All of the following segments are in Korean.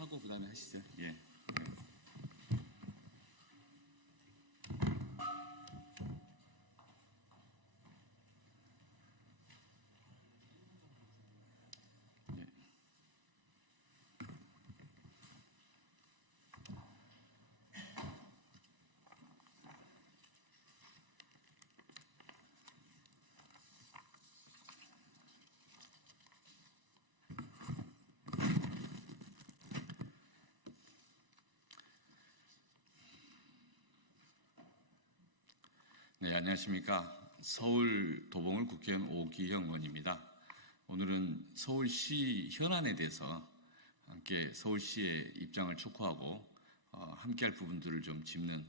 하고 그다음에 하시죠. 예. 네, 안녕하십니까. 서울 도봉을 국회의원 오기형 의원입니다. 오늘은 서울시 현안에 대해서 함께 서울시의 입장을 촉구하고 함께할 부분들을 좀 짚는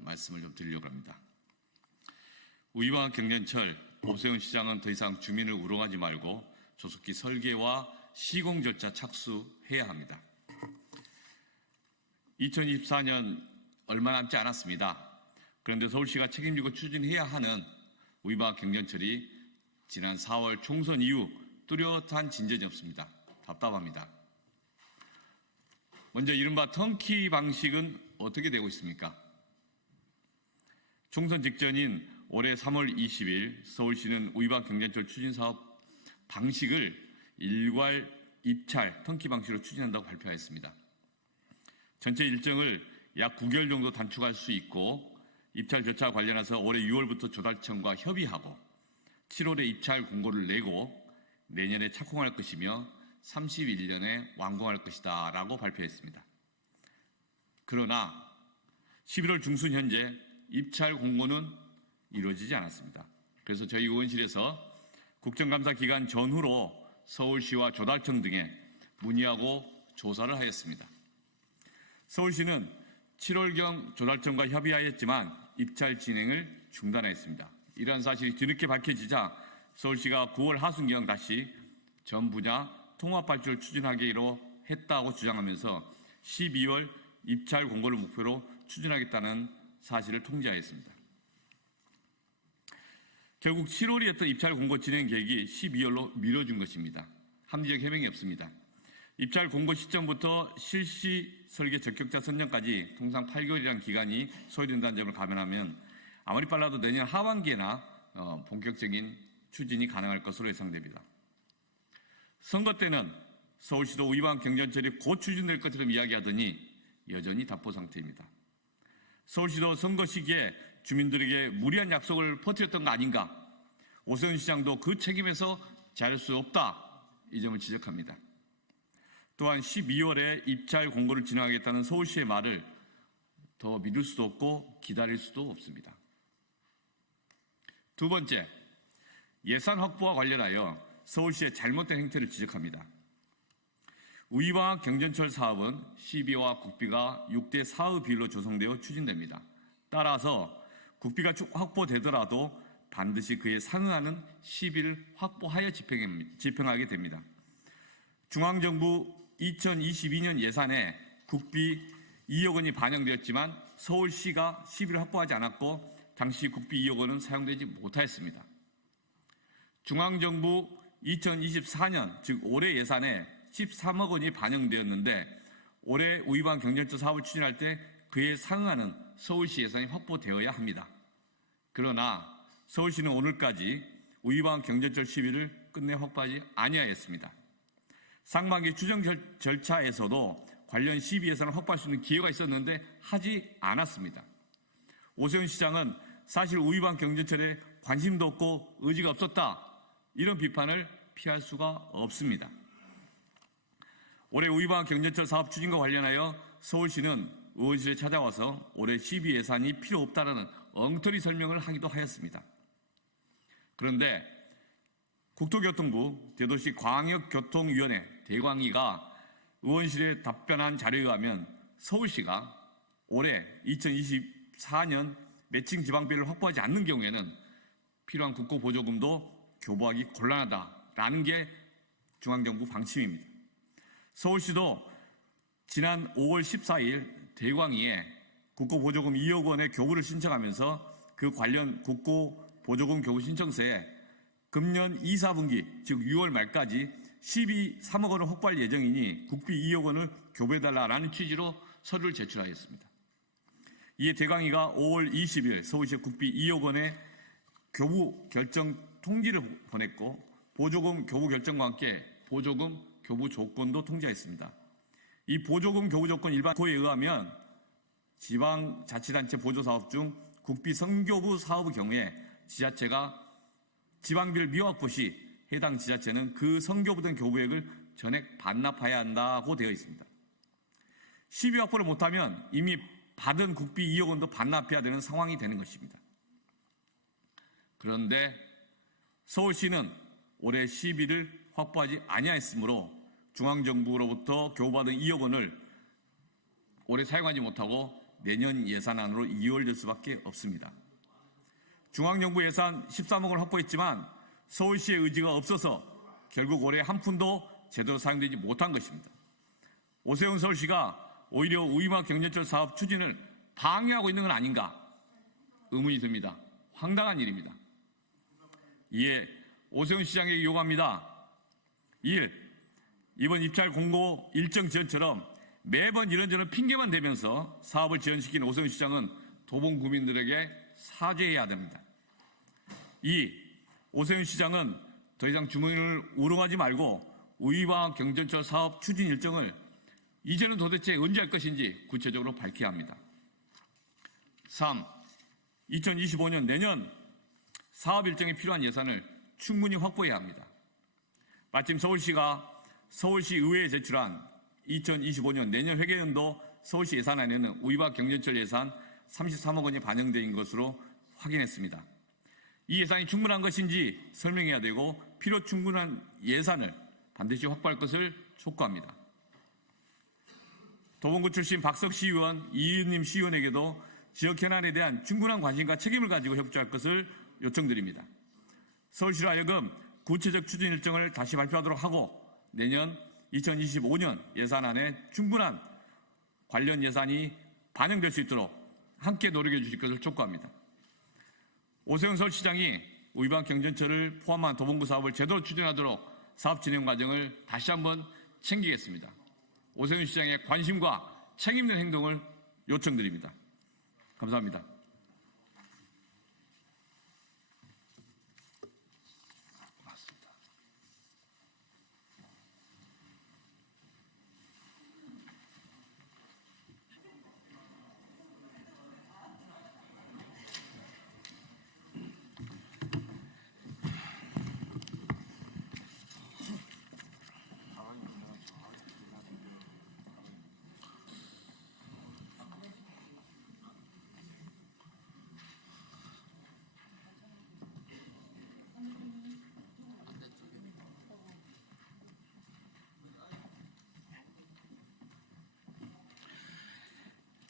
말씀을 좀 드리려고 합니다. 우이와 경전철, 오세훈 시장은 더 이상 주민을 우롱하지 말고 조속히 설계와 시공 절차 착수해야 합니다. 2024년 얼마 남지 않았습니다. 그런데 서울시가 책임지고 추진해야 하는 우이바 경전철이 지난 4월 총선 이후 뚜렷한 진전이 없습니다. 답답합니다. 먼저 이른바 턴키 방식은 어떻게 되고 있습니까? 총선 직전인 올해 3월 20일 서울시는 우이바 경전철 추진 사업 방식을 일괄 입찰 턴키 방식으로 추진한다고 발표하였습니다. 전체 일정을 약 9개월 정도 단축할 수 있고 입찰 절차 관련해서 올해 6월부터 조달청과 협의하고 7월에 입찰 공고를 내고 내년에 착공할 것이며 31년에 완공할 것이다 라고 발표했습니다. 그러나 11월 중순 현재 입찰 공고는 이루어지지 않았습니다. 그래서 저희 의원실에서 국정감사 기간 전후로 서울시와 조달청 등에 문의하고 조사를 하였습니다. 서울시는 7월경 조달청과 협의하였지만 입찰 진행을 중단했습니다. 이러한 사실이 뒤늦게 밝혀지자 서울시가 9월 하순경 다시 전 분야 통합발주를 추진하기로 했다고 주장하면서 12월 입찰 공고를 목표로 추진하겠다는 사실을 통지하였습니다. 결국 7월이었던 입찰 공고 진행 계획이 12월로 미뤄진 것입니다. 합리적 해명이 없습니다. 입찰 공고 시점부터 실시 설계 적격자 선정까지 통상 8개월이라는 기간이 소요된다는 점을 감안하면 아무리 빨라도 내년 하반기에나 본격적인 추진이 가능할 것으로 예상됩니다. 선거 때는 서울시도 우이방 경전철이 곧 추진될 것처럼 이야기하더니 여전히 답보 상태입니다. 서울시도 선거 시기에 주민들에게 무리한 약속을 퍼뜨렸던 거 아닌가? 오세훈 시장도 그 책임에서 자유할 수 없다. 이 점을 지적합니다. 또한 12월에 입찰 공고를 진행하겠다는 서울시의 말을 더 믿을 수도 없고 기다릴 수도 없습니다. 두 번째, 예산 확보와 관련하여 서울시의 잘못된 행태를 지적합니다. 우이와 경전철 사업은 시비와 국비가 6대 4의 비율로 조성되어 추진됩니다. 따라서 국비가 확보되더라도 반드시 그에 상응하는 시비를 확보하여 집행하게 됩니다. 중앙정부 2022년 예산에 국비 2억 원이 반영되었지만 서울시가 시비를 확보하지 않았고 당시 국비 2억 원은 사용되지 못하였습니다. 중앙정부 2024년 즉 올해 예산에 13억 원이 반영되었는데 올해 우이방 경전철 사업을 추진할 때 그에 상응하는 서울시 예산이 확보되어야 합니다. 그러나 서울시는 오늘까지 우이방 경전철 시비를 끝내 확보하지 아니하였습니다. 상반기 추정 절차에서도 관련 시비 예산을 확보할 수 있는 기회가 있었는데 하지 않았습니다. 오세훈 시장은 사실 우이방 경전철에 관심도 없고 의지가 없었다. 이런 비판을 피할 수가 없습니다. 올해 우이방 경전철 사업 추진과 관련하여 서울시는 의원실에 찾아와서 올해 시비 예산이 필요 없다라는 엉터리 설명을 하기도 하였습니다. 그런데 국토교통부 대도시 광역교통위원회 대광위가 의원실에 답변한 자료에 의하면 서울시가 올해 2024년 매칭 지방비를 확보하지 않는 경우에는 필요한 국고 보조금도 교부하기 곤란하다라는 게 중앙정부 방침입니다. 서울시도 지난 5월 14일 대광위에 국고 보조금 2억 원의 교부를 신청하면서 그 관련 국고 보조금 교부 신청서에 금년 2, 4분기 즉 6월 말까지 3억 원을 확보할 예정이니 국비 2억 원을 교부해달라라는 취지로 서류를 제출하였습니다. 이에 대강위가 5월 20일 서울시에 국비 2억 원의 교부 결정 통지를 보냈고 보조금 교부 결정과 함께 보조금 교부 조건도 통지하였습니다. 이 보조금 교부 조건 일반호에 의하면 지방자치단체 보조사업 중 국비 선교부 사업의 경우에 지자체가 지방비를 미확보 시 해당 지자체는 그 선교부 등 교부액을 전액 반납해야 한다고 되어 있습니다. 시비 확보를 못하면 이미 받은 국비 2억 원도 반납해야 되는 상황이 되는 것입니다. 그런데 서울시는 올해 시비를 확보하지 아니하였으므로 중앙정부로부터 교부받은 2억 원을 올해 사용하지 못하고 내년 예산안으로 이월될 수밖에 없습니다. 중앙정부 예산 13억 원을 확보했지만 서울시의 의지가 없어서 결국 올해 한 푼도 제대로 사용되지 못한 것입니다. 오세훈 서울시가 오히려 우이마 경전철 사업 추진을 방해하고 있는 건 아닌가 의문이 듭니다. 황당한 일입니다. 이에 오세훈 시장에게 요구합니다. 1. 이번 입찰 공고 일정 지연처럼 매번 이런저런 핑계만 대면서 사업을 지연시킨 오세훈 시장은 도봉 구민들에게 사죄해야 됩니다. 2. 오세훈 시장은 더 이상 주민을 우롱하지 말고 우이마 경전철 사업 추진 일정을 이제는 도대체 언제 할 것인지 구체적으로 밝혀야 합니다. 3. 2025년 내년 사업 일정에 필요한 예산을 충분히 확보해야 합니다. 마침 서울시가 서울시 의회에 제출한 2025년 내년 회계연도 서울시 예산안에는 우이마 경전철 예산 33억 원이 반영되어 있는 것으로 확인했습니다. 이 예산이 충분한 것인지 설명해야 되고 필요 충분한 예산을 반드시 확보할 것을 촉구합니다. 도봉구 출신 박석 시의원, 이은님 시의원에게도 지역 현안에 대한 충분한 관심과 책임을 가지고 협조할 것을 요청드립니다. 서울시로 하여금 구체적 추진 일정을 다시 발표하도록 하고 내년 2025년 예산안에 충분한 관련 예산이 반영될 수 있도록 함께 노력해 주실 것을 촉구합니다. 오세훈 서울시장이 우이마 경전철을 포함한 도봉구 사업을 제대로 추진하도록 사업 진행 과정을 다시 한번 챙기겠습니다. 오세훈 시장의 관심과 책임 있는 행동을 요청드립니다. 감사합니다.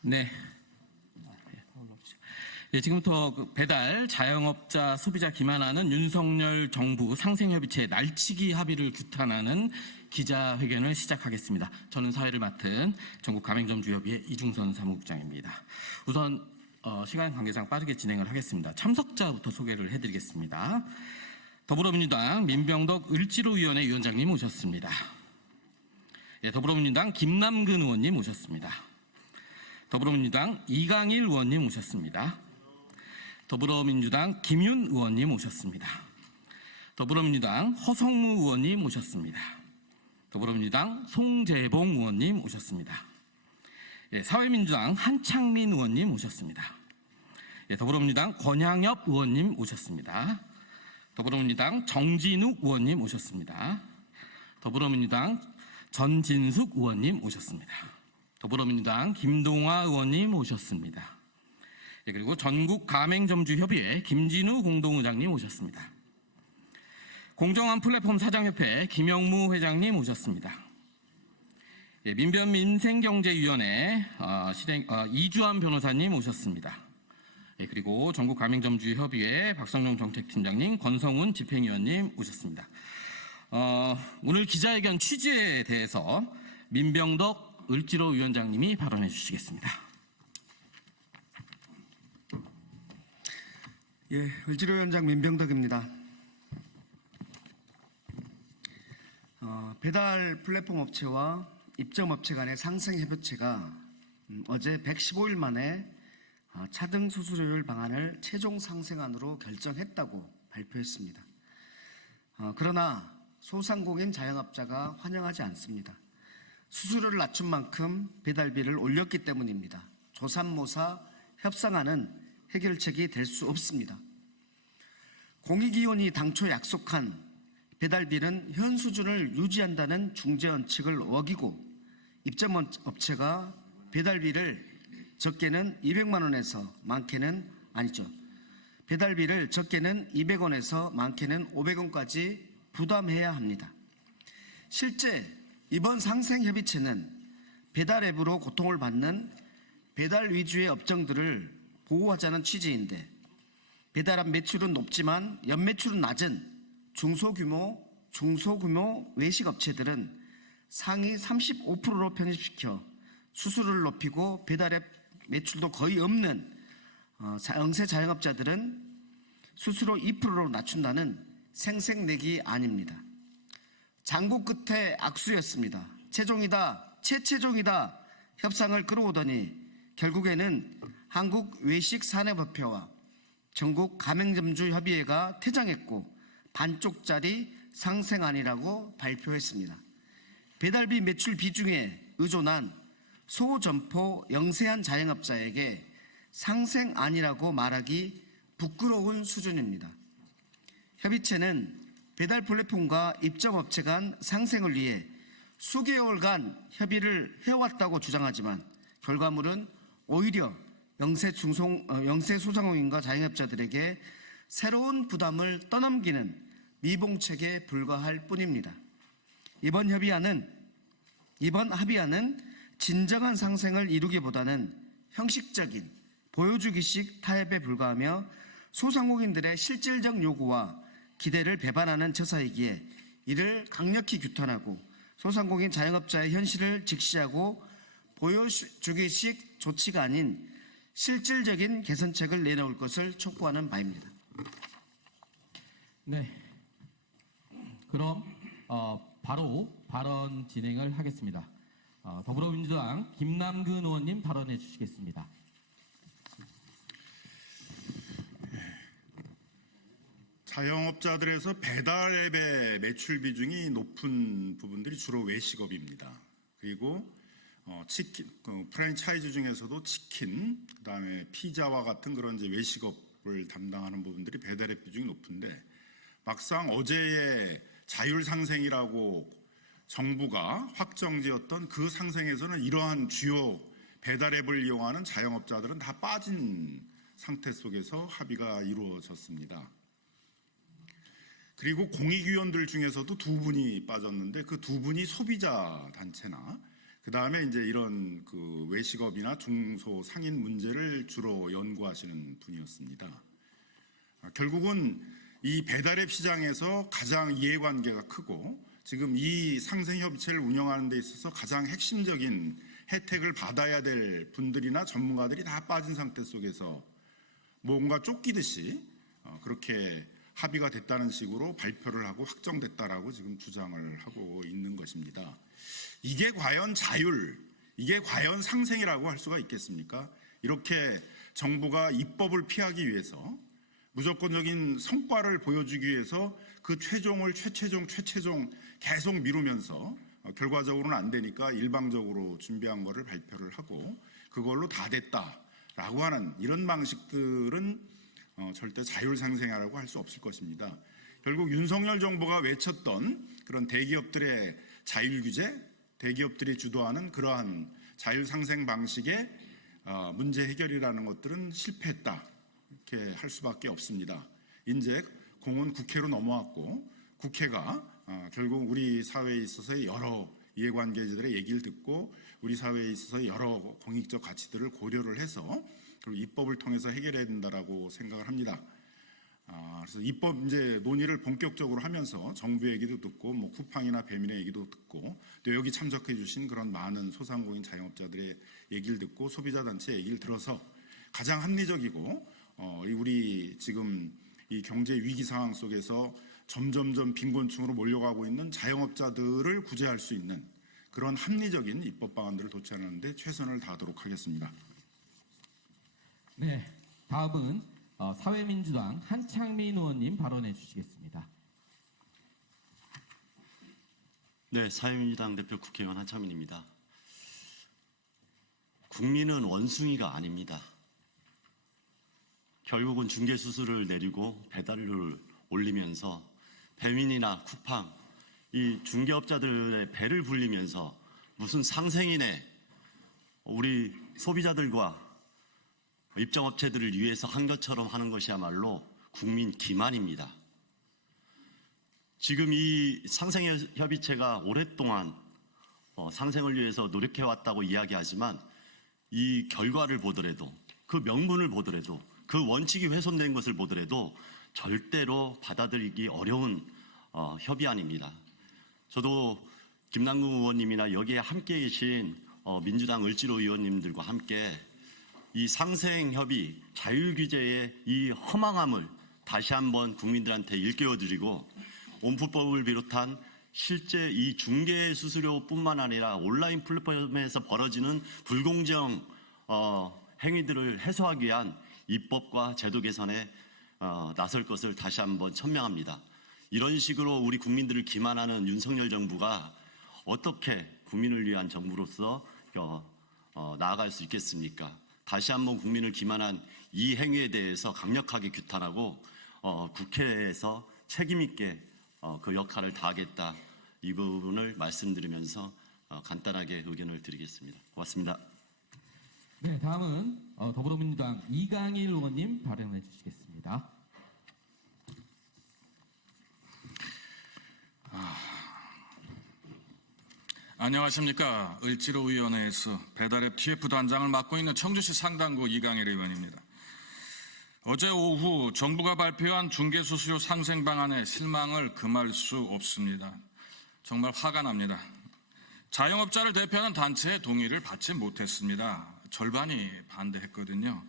네. 지금부터 배달, 자영업자, 소비자 기만하는 윤석열 정부 상생협의체 날치기 합의를 규탄하는 기자회견을 시작하겠습니다. 저는 사회를 맡은 전국가맹점주협의회 이중선 사무국장입니다. 우선 시간 관계상 빠르게 진행을 하겠습니다. 참석자부터 소개를 해드리겠습니다. 더불어민주당 민병덕 을지로위원회 위원장님 오셨습니다. 더불어민주당 김남근 의원님 오셨습니다. 더불어민주당 이강일 의원님 오셨습니다. 더불어민주당 김윤 의원님 오셨습니다. 더불어민주당 허성무 의원님 오셨습니다. 더불어민주당 송재봉 의원님 오셨습니다. 사회민주당 한창민 의원님 오셨습니다. 더불어민주당 권향엽 의원님 오셨습니다. 더불어민주당 정진욱 의원님 오셨습니다. 더불어민주당 전진숙 의원님 오셨습니다. 더불어민주당 김동화 의원님 오셨습니다. 그리고 전국가맹점주협의회 김진우 공동의장님 오셨습니다. 공정한 플랫폼 사장협회 김영무 회장님 오셨습니다. 민변민생경제위원회 이주환 변호사님 오셨습니다. 그리고 전국가맹점주협의회 박성용 정책팀장님, 권성훈 집행위원님 오셨습니다. 오늘 기자회견 취지에 대해서 민병덕 을지로 위원장님이 발언해 주시겠습니다. 을지로 위원장 민병덕입니다. 배달 플랫폼 업체와 입점 업체 간의 상생 협의체가 어제 115일 만에 차등 수수료율 방안을 최종 상생안으로 결정했다고 발표했습니다. 그러나 소상공인 자영업자가 환영하지 않습니다. 수수료를 낮춘 만큼 배달비를 올렸기 때문입니다. 조삼모사 협상안은 해결책이 될 수 없습니다. 공익위원이 당초 약속한 배달비는 현 수준을 유지한다는 중재원칙을 어기고 입점 업체가 배달비를 적게는 200만 원에서 많게는 아니죠. 배달비를 적게는 200원에서 많게는 500원까지 부담해야 합니다. 실제 이번 상생협의체는 배달 앱으로 고통을 받는 배달 위주의 업종들을 보호하자는 취지인데 배달앱 매출은 높지만 연매출은 낮은 중소규모 외식 업체들은 상위 35%로 편입시켜 수수료를 높이고 배달앱 매출도 거의 없는 영세 자영업자들은 수수료 2%로 낮춘다는 생색내기 아닙니다. 장구 끝에 악수였습니다. 최최종이다 협상을 끌어오더니 결국에는 한국외식산업협회와 전국 가맹점주 협의회가 퇴장했고 반쪽짜리 상생안이라고 발표했습니다. 배달비 매출 비중에 의존한 소점포 영세한 자영업자에게 상생안이라고 말하기 부끄러운 수준입니다. 협의체는 배달 플랫폼과 입점업체 간 상생을 위해 수개월간 협의를 해왔다고 주장하지만 결과물은 오히려 영세 소상공인과 자영업자들에게 새로운 부담을 떠넘기는 미봉책에 불과할 뿐입니다. 이번 합의안은 진정한 상생을 이루기보다는 형식적인 보여주기식 타협에 불과하며 소상공인들의 실질적 요구와 기대를 배반하는 처사이기에 이를 강력히 규탄하고 소상공인 자영업자의 현실을 직시하고 보여주기식 조치가 아닌 실질적인 개선책을 내놓을 것을 촉구하는 바입니다. 네. 그럼 바로 발언 진행을 하겠습니다. 더불어민주당 김남근 의원님 발언해 주시겠습니다. 자영업자들에서 배달 앱의 매출 비중이 높은 부분들이 주로 외식업입니다. 그리고 치킨, 프랜차이즈 중에서도 치킨, 그다음에 피자와 같은 그런 이제 외식업을 담당하는 부분들이 배달 앱 비중이 높은데 막상 어제의 자율 상생이라고 정부가 확정지었던 그 상생에서는 이러한 주요 배달 앱을 이용하는 자영업자들은 다 빠진 상태 속에서 합의가 이루어졌습니다. 그리고 공익위원들 중에서도 두 분이 빠졌는데 그 두 분이 소비자 단체나 그 다음에 이제 이런 그 외식업이나 중소 상인 문제를 주로 연구하시는 분이었습니다. 결국은 이 배달앱 시장에서 가장 이해관계가 크고 지금 이 상생협의체를 운영하는 데 있어서 가장 핵심적인 혜택을 받아야 될 분들이나 전문가들이 다 빠진 상태 속에서 뭔가 쫓기듯이 그렇게 합의가 됐다는 식으로 발표를 하고 확정됐다라고 지금 주장을 하고 있는 것입니다. 이게 과연 자율, 이게 과연 상생이라고 할 수가 있겠습니까? 이렇게 정부가 입법을 피하기 위해서 무조건적인 성과를 보여주기 위해서 그 최종을 최최종 계속 미루면서 결과적으로는 안 되니까 일방적으로 준비한 거를 발표를 하고 그걸로 다 됐다라고 하는 이런 방식들은 절대 자율상생이라고 할 수 없을 것입니다. 결국 윤석열 정부가 외쳤던 그런 대기업들의 자율규제, 대기업들이 주도하는 그러한 자율상생 방식의 문제 해결이라는 것들은 실패했다. 이렇게 할 수밖에 없습니다. 이제 공은 국회로 넘어왔고 국회가 결국 우리 사회에 있어서의 여러 이해관계자들의 얘기를 듣고 우리 사회에 있어서 여러 공익적 가치들을 고려를 해서 그리고 입법을 통해서 해결해야 된다라고 생각을 합니다. 그래서 입법 이제 논의를 본격적으로 하면서 정부 얘기도 듣고 뭐 쿠팡이나 배민의 얘기도 듣고 또 여기 참석해 주신 그런 많은 소상공인 자영업자들의 얘기를 듣고 소비자 단체 얘기를 들어서 가장 합리적이고 우리 지금 이 경제 위기 상황 속에서 점점점 빈곤층으로 몰려가고 있는 자영업자들을 구제할 수 있는 그런 합리적인 입법 방안들을 도출하는 데 최선을 다하도록 하겠습니다. 네, 다음은 사회민주당 한창민 의원님 발언해 주시겠습니다. 네, 사회민주당 대표 국회의원 한창민입니다. 국민은 원숭이가 아닙니다. 결국은 중개수수료를 내리고 배달료를 올리면서 배민이나 쿠팡, 이 중개업자들의 배를 불리면서 무슨 상생이네 우리 소비자들과 입점업체들을 위해서 한 것처럼 하는 것이야말로 국민 기만입니다. 지금 이 상생협의체가 오랫동안 상생을 위해서 노력해왔다고 이야기하지만 이 결과를 보더라도 그 명분을 보더라도 그 원칙이 훼손된 것을 보더라도 절대로 받아들이기 어려운 협의안입니다. 저도 김남국 의원님이나 여기에 함께 계신 민주당 을지로 의원님들과 함께 이 상생협의 자율규제의 이 허망함을 다시 한번 국민들한테 일깨워드리고 온프법을 비롯한 실제 이 중개수수료뿐만 아니라 온라인 플랫폼에서 벌어지는 불공정 행위들을 해소하기 위한 입법과 제도 개선에 나설 것을 다시 한번 천명합니다. 이런 식으로 우리 국민들을 기만하는 윤석열 정부가 어떻게 국민을 위한 정부로서 나아갈 수 있겠습니까? 다시 한번 국민을 기만한 이 행위에 대해서 강력하게 규탄하고 국회에서 책임 있게 그 역할을 다하겠다. 이 부분을 말씀드리면서 간단하게 의견을 드리겠습니다. 고맙습니다. 네, 다음은 더불어민주당 이강일 의원님 발언해 주시겠습니다. 안녕하십니까. 을지로위원회에서 배달앱 TF 단장을 맡고 있는 청주시 상당구 이강일 의원입니다. 어제 오후 정부가 발표한 중개수수료 상생 방안에 실망을 금할 수 없습니다. 정말 화가 납니다. 자영업자를 대표하는 단체의 동의를 받지 못했습니다. 절반이 반대했거든요.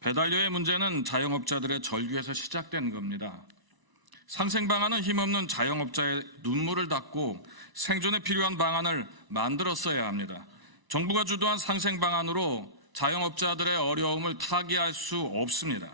배달료의 문제는 자영업자들의 절규에서 시작된 겁니다. 상생 방안은 힘없는 자영업자의 눈물을 닦고 생존에 필요한 방안을 만들었어야 합니다. 정부가 주도한 상생 방안으로 자영업자들의 어려움을 타개할 수 없습니다.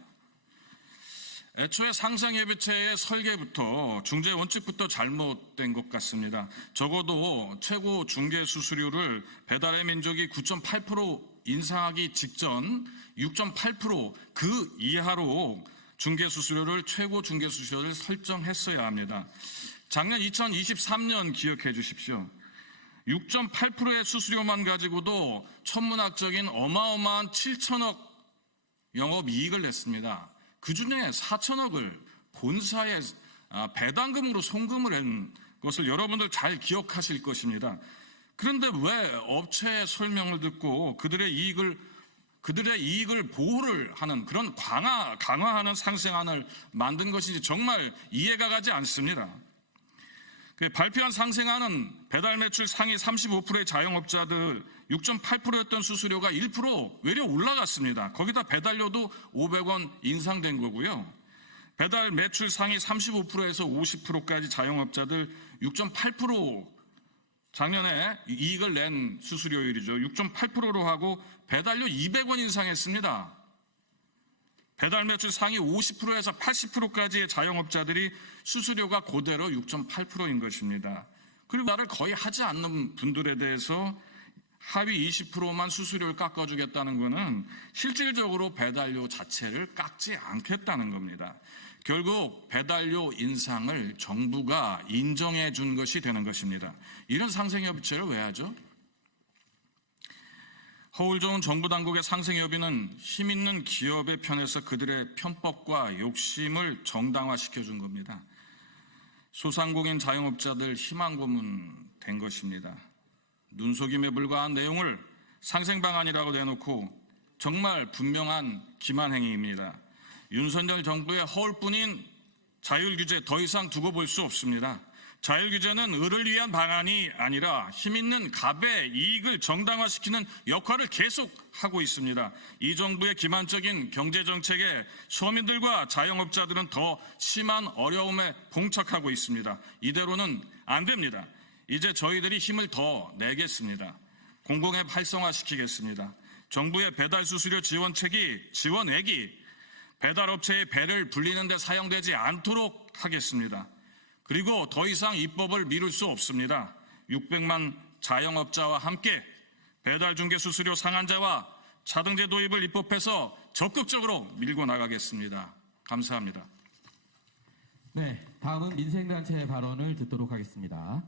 애초에 상생협의체의 설계부터 중재 원칙부터 잘못된 것 같습니다. 적어도 최고 중개수수료를 배달의 민족이 9.8% 인상하기 직전 6.8% 그 이하로 중개수수료를 최고 중개수수료를 설정했어야 합니다. 작년 2023년 기억해 주십시오. 6.8%의 수수료만 가지고도 천문학적인 어마어마한 7천억 영업이익을 냈습니다. 그중에 4천억을 본사에 배당금으로 송금을 한 것을 여러분들 잘 기억하실 것입니다. 그런데 왜 업체의 설명을 듣고 그들의 이익을 보호를 하는 그런 강화하는 상생안을 만든 것인지 정말 이해가 가지 않습니다. 발표한 상생안은 배달 매출 상위 35%의 자영업자들 6.8%였던 수수료가 1% 외려 올라갔습니다. 거기다 배달료도 500원 인상된 거고요. 배달 매출 상위 35%에서 50%까지 자영업자들 6.8% 작년에 이익을 낸 수수료율이죠. 6.8%로 하고 배달료 200원 인상했습니다. 배달 매출 상위 50%에서 80%까지의 자영업자들이 수수료가 그대로 6.8%인 것입니다. 그리고 나를 거의 하지 않는 분들에 대해서 하위 20%만 수수료를 깎아주겠다는 것은 실질적으로 배달료 자체를 깎지 않겠다는 겁니다. 결국 배달료 인상을 정부가 인정해 준 것이 되는 것입니다. 이런 상생협의체를 왜 하죠? 허울 좋은 정부 당국의 상생협의는 힘 있는 기업의 편에서 그들의 편법과 욕심을 정당화시켜 준 겁니다. 소상공인 자영업자들 희망 고문 된 것입니다. 눈속임에 불과한 내용을 상생 방안이라고 내놓고 정말 분명한 기만 행위입니다. 윤석열 정부의 허울뿐인 자율규제 더 이상 두고 볼 수 없습니다. 자율규제는 을을 위한 방안이 아니라 힘있는 갑의 이익을 정당화시키는 역할을 계속하고 있습니다. 이 정부의 기만적인 경제정책에 서민들과 자영업자들은 더 심한 어려움에 봉착하고 있습니다. 이대로는 안 됩니다. 이제 저희들이 힘을 더 내겠습니다. 공공앱 활성화시키겠습니다. 정부의 배달수수료 지원액이 배달업체의 배를 불리는 데 사용되지 않도록 하겠습니다. 그리고 더 이상 입법을 미룰 수 없습니다. 600만 자영업자와 함께 배달중개수수료 상한제와 차등제 도입을 입법해서 적극적으로 밀고 나가겠습니다. 감사합니다. 네, 다음은 민생단체의 발언을 듣도록 하겠습니다.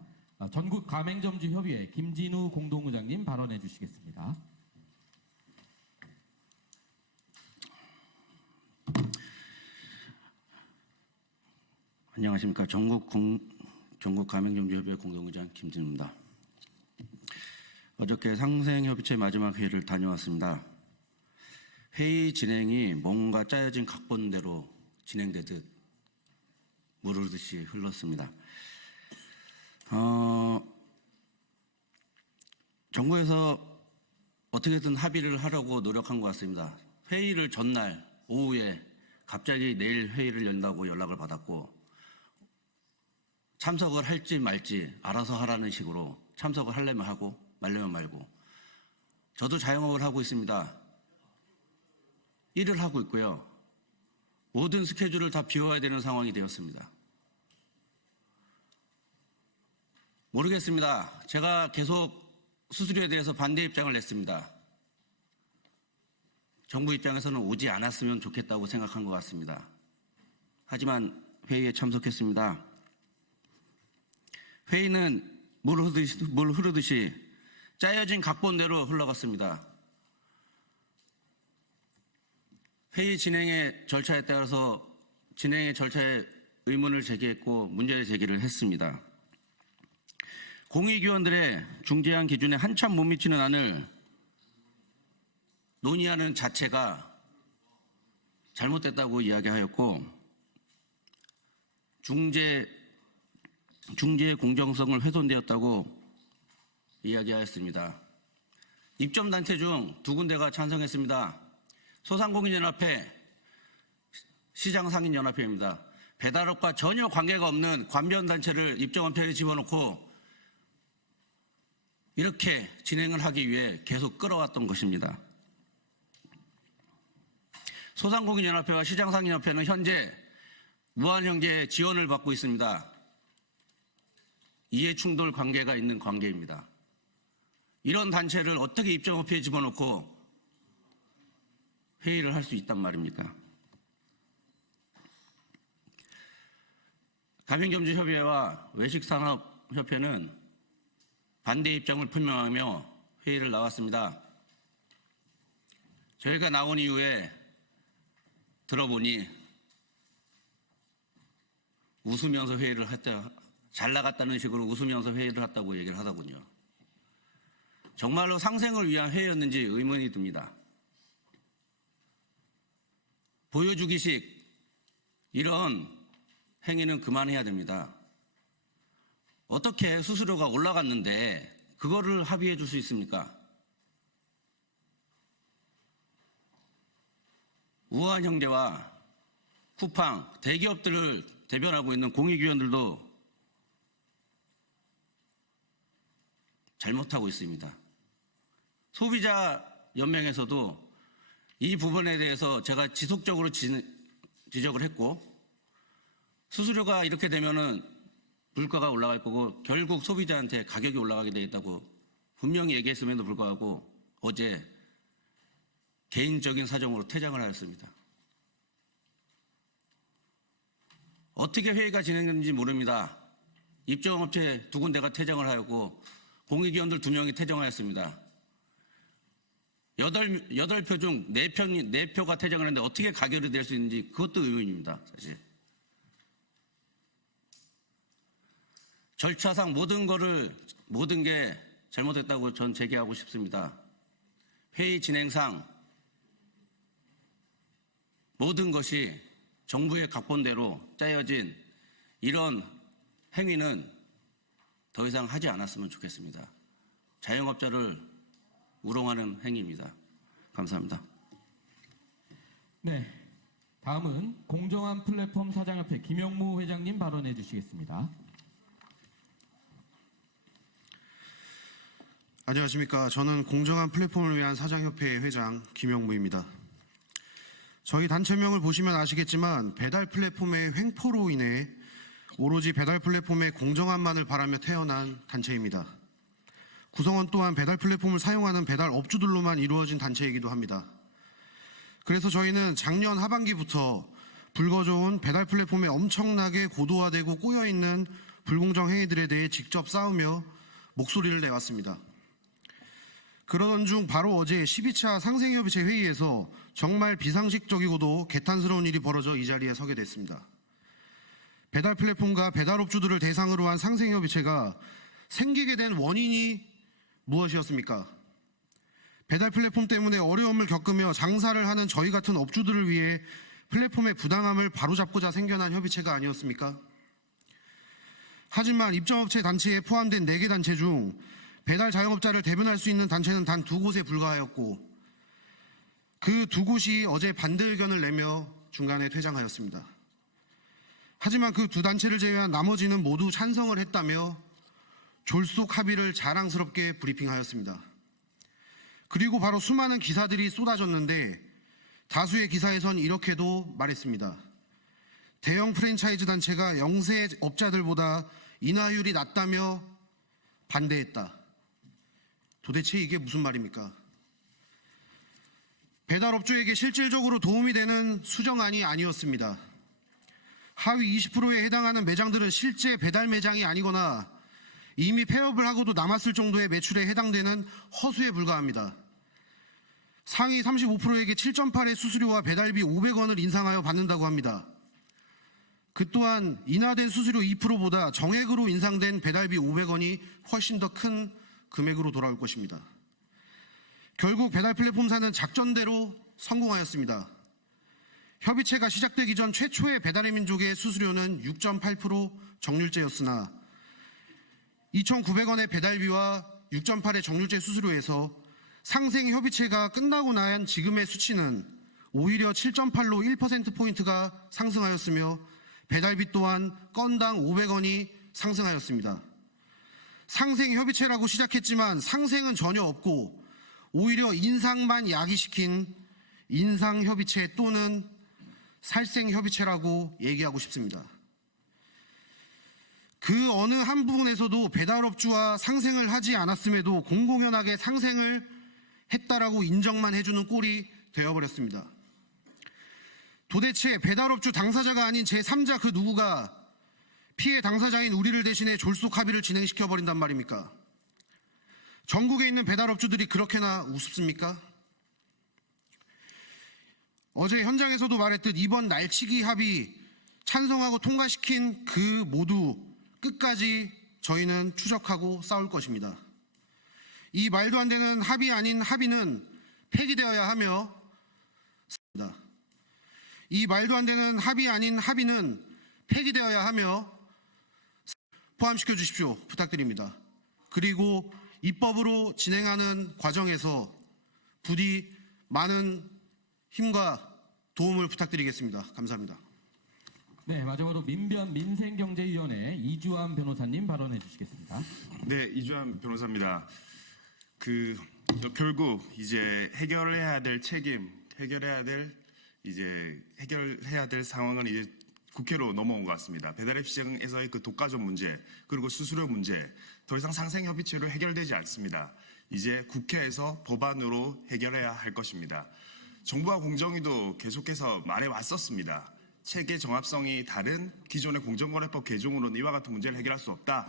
전국 가맹점주 협의회 김진우 공동의장님 발언해 주시겠습니다. 안녕하십니까. 전국 가맹점주협의회 공동의장 김진우입니다. 어저께 상생협의체 마지막 회의를 다녀왔습니다. 회의 진행이 뭔가 짜여진 각본대로 진행되듯 물 흐르듯이 흘렀습니다. 정부에서 어떻게든 합의를 하려고 노력한 것 같습니다. 회의를 전날 오후에 갑자기 내일 회의를 연다고 연락을 받았고 참석을 할지 말지 알아서 하라는 식으로 참석을 하려면 하고 말려면 말고, 저도 자영업을 하고 있습니다. 일을 하고 있고요. 모든 스케줄을 다 비워야 되는 상황이 되었습니다. 모르겠습니다. 제가 계속 수수료에 대해서 반대 입장을 냈습니다. 정부 입장에서는 오지 않았으면 좋겠다고 생각한 것 같습니다. 하지만 회의에 참석했습니다. 회의는 물 흐르듯이 짜여진 각본대로 흘러갔습니다. 회의 진행의 절차에 따라서 진행의 절차에 의문을 제기했고 문제 제기를 했습니다. 공익위원들의 중재안 기준에 한참 못 미치는 안을 논의하는 자체가 잘못됐다고 이야기하였고, 중재의 공정성을 훼손되었다고 이야기하였습니다. 입점단체 중 두 군데가 찬성했습니다. 소상공인연합회, 시장상인연합회입니다. 배달업과 전혀 관계가 없는 관변단체를 입점업체에 집어넣고 이렇게 진행을 하기 위해 계속 끌어왔던 것입니다. 소상공인연합회와 시장상인협회는 현재 무한형제 지원을 받고 있습니다. 이해충돌 관계가 있는 관계입니다. 이런 단체를 어떻게 입점업체에 집어넣고 회의를 할 수 있단 말입니까? 가맹점주협의회와 외식산업협회는 반대 입장을 표명하며 회의를 나왔습니다. 저희가 나온 이후에 들어보니 웃으면서 회의를 했다, 잘 나갔다는 식으로 웃으면서 회의를 했다고 얘기를 하더군요. 정말로 상생을 위한 회의였는지 의문이 듭니다. 보여주기식 이런 행위는 그만해야 됩니다. 어떻게 수수료가 올라갔는데 그거를 합의해 줄 수 있습니까? 우한형제와 쿠팡, 대기업들을 대변하고 있는 공익위원들도 잘못하고 있습니다. 소비자연맹에서도 이 부분에 대해서 제가 지속적으로 지적을 했고, 수수료가 이렇게 되면은 물가가 올라갈 거고 결국 소비자한테 가격이 올라가게 되겠다고 분명히 얘기했음에도 불구하고 어제 개인적인 사정으로 퇴장을 하였습니다. 어떻게 회의가 진행됐는지 모릅니다. 입점업체 두 군데가 퇴장을 하였고 공익위원들 2명이 퇴장하였습니다. 8표 중 4표가 퇴장을 했는데 어떻게 가결이 될 수 있는지 그것도 의문입니다. 사실. 절차상 모든 게 잘못됐다고 전 제기하고 싶습니다. 회의 진행상 모든 것이 정부의 각본대로 짜여진 이런 행위는 더 이상 하지 않았으면 좋겠습니다. 자영업자를 우롱하는 행위입니다. 감사합니다. 네, 다음은 공정한 플랫폼 사장협회 김영무 회장님 발언해 주시겠습니다. 안녕하십니까. 저는 공정한 플랫폼을 위한 사장협회 회장 김영무입니다. 저희 단체명을 보시면 아시겠지만 배달 플랫폼의 횡포로 인해 오로지 배달 플랫폼의 공정함만을 바라며 태어난 단체입니다. 구성원 또한 배달 플랫폼을 사용하는 배달 업주들로만 이루어진 단체이기도 합니다. 그래서 저희는 작년 하반기부터 불거져온 배달 플랫폼에 엄청나게 고도화되고 꼬여있는 불공정 행위들에 대해 직접 싸우며 목소리를 내왔습니다. 그러던 중 바로 어제 12차 상생협의체 회의에서 정말 비상식적이고도 개탄스러운 일이 벌어져 이 자리에 서게 됐습니다. 배달 플랫폼과 배달업주들을 대상으로 한 상생협의체가 생기게 된 원인이 무엇이었습니까? 배달 플랫폼 때문에 어려움을 겪으며 장사를 하는 저희 같은 업주들을 위해 플랫폼의 부당함을 바로잡고자 생겨난 협의체가 아니었습니까? 하지만 입점업체 단체에 포함된 4개 단체 중 배달 자영업자를 대변할 수 있는 단체는 단 2곳에 불과하였고 그 2곳이 어제 반대 의견을 내며 중간에 퇴장하였습니다. 하지만 그 2단체를 제외한 나머지는 모두 찬성을 했다며 졸속 합의를 자랑스럽게 브리핑하였습니다. 그리고 바로 수많은 기사들이 쏟아졌는데 다수의 기사에선 이렇게도 말했습니다. 대형 프랜차이즈 단체가 영세 업자들보다 인하율이 낮다며 반대했다. 도대체 이게 무슨 말입니까? 배달업주에게 실질적으로 도움이 되는 수정안이 아니었습니다. 하위 20%에 해당하는 매장들은 실제 배달 매장이 아니거나 이미 폐업을 하고도 남았을 정도의 매출에 해당되는 허수에 불과합니다. 상위 35%에게 7.8의 수수료와 배달비 500원을 인상하여 받는다고 합니다. 그 또한 인하된 수수료 2%보다 정액으로 인상된 배달비 500원이 훨씬 더 큰 금액으로 돌아올 것입니다. 결국 배달 플랫폼사는 작전대로 성공하였습니다. 협의체가 시작되기 전 최초의 배달의 민족의 수수료는 6.8% 정률제였으나 2,900원의 배달비와 6.8의 정률제 수수료에서 상생협의체가 끝나고 난 지금의 수치는 오히려 7.8로 1%포인트가 상승하였으며 배달비 또한 건당 500원이 상승하였습니다. 상생협의체라고 시작했지만 상생은 전혀 없고 오히려 인상만 야기시킨 인상협의체 또는 살생협의체라고 얘기하고 싶습니다. 그 어느 한 부분에서도 배달업주와 상생을 하지 않았음에도 공공연하게 상생을 했다라고 인정만 해주는 꼴이 되어버렸습니다. 도대체 배달업주 당사자가 아닌 제3자 그 누구가 피해 당사자인 우리를 대신해 졸속 합의를 진행시켜버린단 말입니까? 전국에 있는 배달업주들이 그렇게나 우습습니까? 어제 현장에서도 말했듯 이번 날치기 합의 찬성하고 통과시킨 그 모두 끝까지 저희는 추적하고 싸울 것입니다. 이 말도 안 되는 합의 아닌 합의는 폐기되어야 하며 이 말도 안 되는 합의 아닌 합의는 폐기되어야 하며 포함시켜 주십시오. 부탁드립니다. 그리고 입법으로 진행하는 과정에서 부디 많은 힘과 도움을 부탁드리겠습니다. 감사합니다. 네, 마지막으로 민변 민생경제위원회 이주환 변호사님 발언해 주시겠습니다. 네, 이주환 변호사입니다. 결국 이제 해결해야 될 책임, 해결해야 될 상황은 이제 국회로 넘어온 것 같습니다. 배달앱 시장에서의 그 독과점 문제, 그리고 수수료 문제, 더 이상 상생협의체로 해결되지 않습니다. 이제 국회에서 법안으로 해결해야 할 것입니다. 정부와 공정위도 계속해서 말해왔었습니다. 체계 정합성이 다른 기존의 공정거래법 개정으로는 이와 같은 문제를 해결할 수 없다.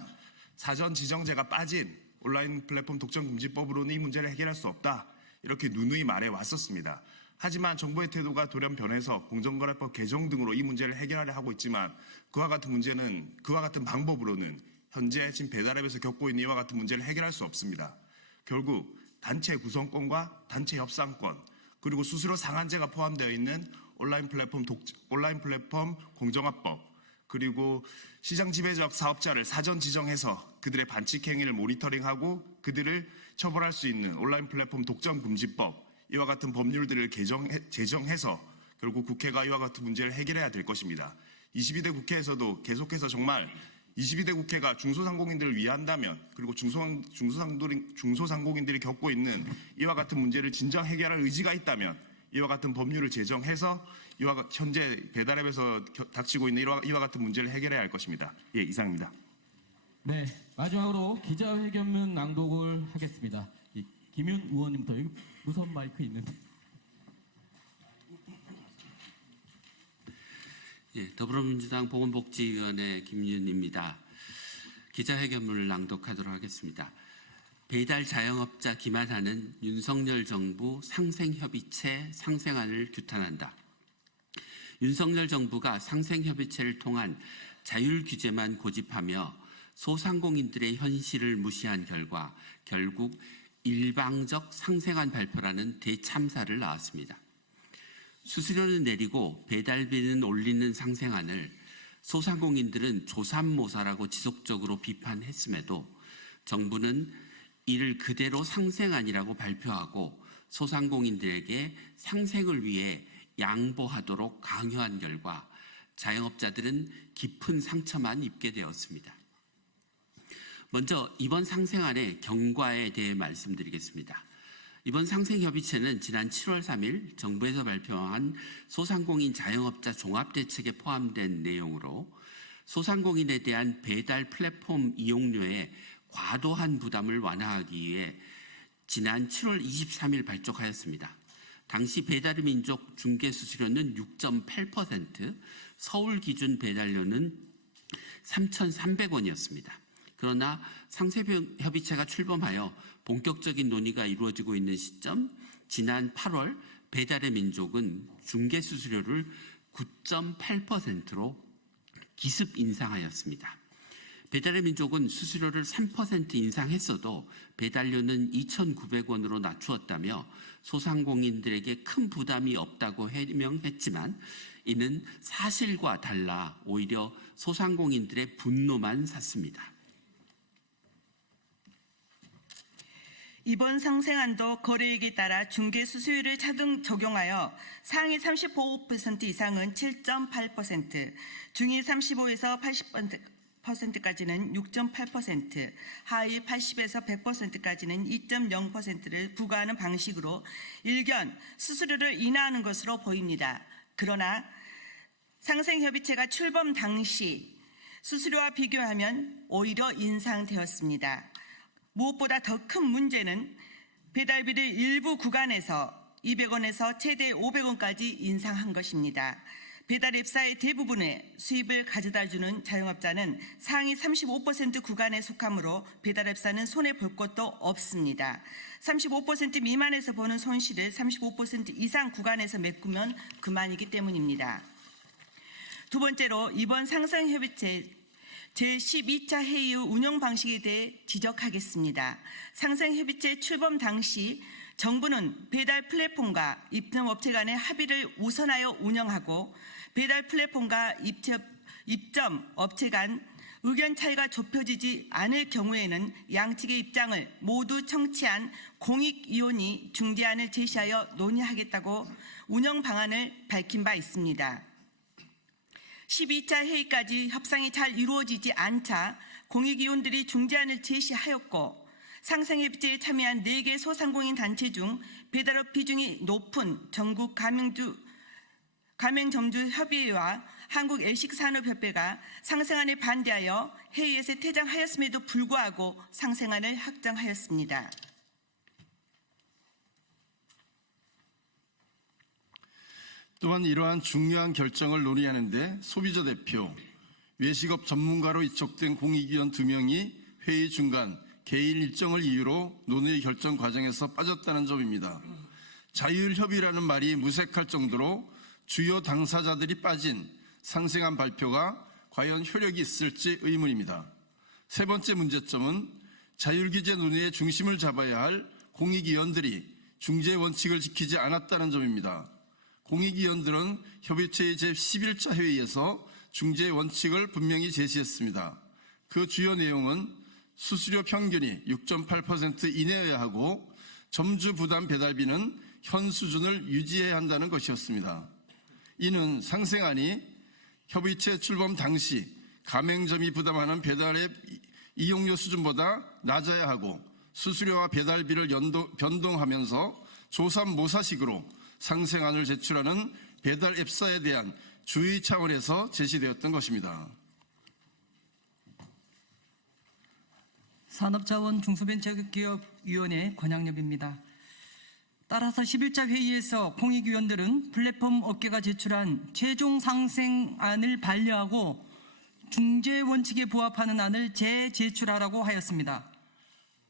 사전 지정제가 빠진 온라인 플랫폼 독점금지법으로는 이 문제를 해결할 수 없다. 이렇게 누누이 말해왔었습니다. 하지만 정부의 태도가 돌연 변해서 공정거래법 개정 등으로 이 문제를 해결하려 하고 있지만 그와 같은 방법으로는 현재 지금 배달앱에서 겪고 있는 이와 같은 문제를 해결할 수 없습니다. 결국 단체 구성권과 단체 협상권 그리고 수수료 상한제가 포함되어 있는 온라인 플랫폼 공정화법 그리고 시장 지배적 사업자를 사전 지정해서 그들의 반칙 행위를 모니터링하고 그들을 처벌할 수 있는 온라인 플랫폼 독점 금지법, 이와 같은 법률들을 제정해서 결국 국회가 이와 같은 문제를 해결해야 될 것입니다. 22대 국회에서도 계속해서 정말 22대 국회가 중소상공인들을 위한다면, 그리고 중소상공인들이 겪고 있는 이와 같은 문제를 진정 해결할 의지가 있다면 이와 같은 법률을 제정해서 현재 배달앱에서 닥치고 있는 이와 같은 문제를 해결해야 할 것입니다. 예, 이상입니다. 네, 마지막으로 기자회견문 낭독을 하겠습니다. 김윤 의원님부터. 여기 무선 마이크 있는데. 예, 더불어민주당 보건복지위원회 김윤입니다. 기자회견문을 낭독하도록 하겠습니다. 배달 자영업자 기만하는 윤석열 정부 상생협의체 상생안을 규탄한다. 윤석열 정부가 상생협의체를 통한 자율 규제만 고집하며 소상공인들의 현실을 무시한 결과 결국 일방적 상생안 발표라는 대참사를 낳았습니다. 수수료는 내리고 배달비는 올리는 상생안을 소상공인들은 조삼모사라고 지속적으로 비판했음에도 정부는 이를 그대로 상생안이라고 발표하고 소상공인들에게 상생을 위해 양보하도록 강요한 결과 자영업자들은 깊은 상처만 입게 되었습니다. 먼저 이번 상생안의 경과에 대해 말씀드리겠습니다. 이번 상생협의체는 지난 7월 3일 정부에서 발표한 소상공인 자영업자 종합대책에 포함된 내용으로 소상공인에 대한 배달 플랫폼 이용료의 과도한 부담을 완화하기 위해 지난 7월 23일 발족하였습니다. 당시 배달의 민족 중개수수료는 6.8%, 서울 기준 배달료는 3,300원이었습니다. 그러나 상생협의체가 출범하여 본격적인 논의가 이루어지고 있는 시점, 지난 8월 배달의 민족은 중개수수료를 9.8%로 기습 인상하였습니다. 배달의 민족은 수수료를 3% 인상했어도 배달료는 2,900원으로 낮추었다며 소상공인들에게 큰 부담이 없다고 해명했지만 이는 사실과 달라 오히려 소상공인들의 분노만 샀습니다. 이번 상생안도 거래액에 따라 중개수수료를 차등 적용하여 상위 35% 이상은 7.8%, 중위 35에서 80%까지는 6.8%, 하위 80에서 100%까지는 2.0%를 부과하는 방식으로 일견 수수료를 인하하는 것으로 보입니다. 그러나 상생협의체가 출범 당시 수수료와 비교하면 오히려 인상되었습니다. 무엇보다 더 큰 문제는 배달비를 일부 구간에서 200원에서 최대 500원까지 인상한 것입니다. 배달 앱사의 대부분의 수입을 가져다주는 자영업자는 상위 35% 구간에 속하므로 배달 앱사는 손해볼 것도 없습니다. 35% 미만에서 보는 손실을 35% 이상 구간에서 메꾸면 그만이기 때문입니다. 두 번째로 이번 상생협의체 제12차 회의 후 운영 방식에 대해 지적하겠습니다. 상생협의체 출범 당시 정부는 배달 플랫폼과 입점업체 간의 합의를 우선하여 운영하고 배달 플랫폼과 입점업체 간 의견 차이가 좁혀지지 않을 경우에는 양측의 입장을 모두 청취한 공익위원이 중재안을 제시하여 논의하겠다고 운영 방안을 밝힌 바 있습니다. 12차 회의까지 협상이 잘 이루어지지 않자 공익위원들이 중재안을 제시하였고 상생협의체에 참여한 4개 소상공인 단체 중 배달업 비중이 높은 전국 가맹점주협의회와 한국외식산업협회가 상생안에 반대하여 회의에서 퇴장하였음에도 불구하고 상생안을 확정하였습니다. 또한 이러한 중요한 결정을 논의하는데 소비자 대표, 외식업 전문가로 이촉된 공익위원 2명이 회의 중간 개인 일정을 이유로 논의 결정 과정에서 빠졌다는 점입니다. 자율협의라는 말이 무색할 정도로 주요 당사자들이 빠진 상생안 발표가 과연 효력이 있을지 의문입니다. 세 번째 문제점은 자율규제 논의의 중심을 잡아야 할 공익위원들이 중재 원칙을 지키지 않았다는 점입니다. 공익위원들은 협의체의 제11차 회의에서 중재 원칙을 분명히 제시했습니다. 그 주요 내용은 수수료 평균이 6.8% 이내여야 하고 점주 부담 배달비는 현 수준을 유지해야 한다는 것이었습니다. 이는 상생안이 협의체 출범 당시 가맹점이 부담하는 배달앱 이용료 수준보다 낮아야 하고 수수료와 배달비를 변동하면서 조삼모사식으로 상생안을 제출하는 배달 앱사에 대한 주의 차원에서 제시되었던 것입니다. 산업자원 중소벤처기업위원회 권양엽입니다. 따라서 11차 회의에서 공익위원들은 플랫폼 업계가 제출한 최종 상생안을 반려하고 중재 원칙에 부합하는 안을 재제출하라고 하였습니다.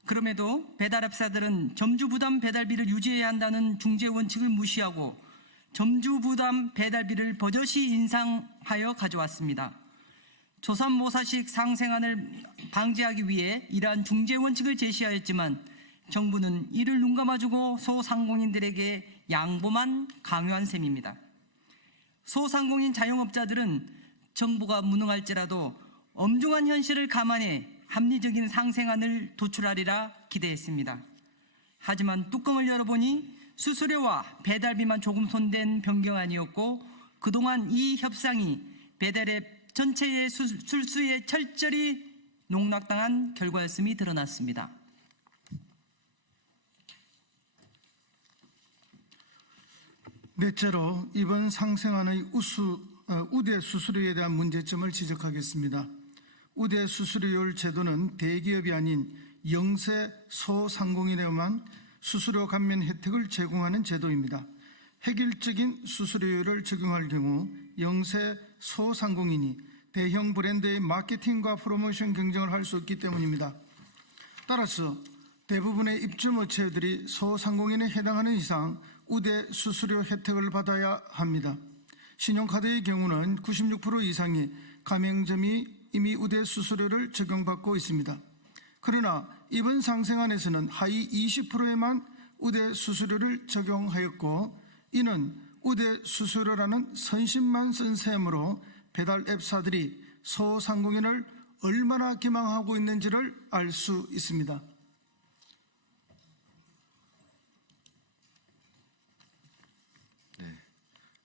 그럼에도 배달앱사들은 점주부담 배달비를 유지해야 한다는 중재 원칙을 무시하고 점주부담 배달비를 버젓이 인상하여 가져왔습니다. 조삼모사식 상생안을 방지하기 위해 이러한 중재 원칙을 제시하였지만 정부는 이를 눈 감아주고 소상공인들에게 양보만 강요한 셈입니다. 소상공인 자영업자들은 정부가 무능할지라도 엄중한 현실을 감안해 합리적인 상생안을 도출하리라 기대했습니다. 하지만 뚜껑을 열어보니 수수료와 배달비만 조금 손댄 변경안이었고 그동안 이 협상이 배달앱 전체의 술수에 철저히 농락당한 결과였음이 드러났습니다. 넷째로 이번 상생안의 우대 수수료에 대한 문제점을 지적하겠습니다. 우대 수수료율 제도는 대기업이 아닌 영세 소상공인에만 수수료 감면 혜택을 제공하는 제도입니다. 획일적인 수수료율을 적용할 경우 영세 소상공인이 대형 브랜드의 마케팅과 프로모션 경쟁을 할 수 없기 때문입니다. 따라서 대부분의 입점업체들이 소상공인에 해당하는 이상 우대 수수료 혜택을 받아야 합니다. 신용카드의 경우는 96% 이상의 가맹점이 이미 우대 수수료를 적용받고 있습니다. 그러나 이번 상생안에서는 하위 20%에만 우대 수수료를 적용하였고 이는 우대 수수료라는 선심만 쓴 셈으로 배달 앱사들이 소상공인을 얼마나 기망하고 있는지를 알 수 있습니다.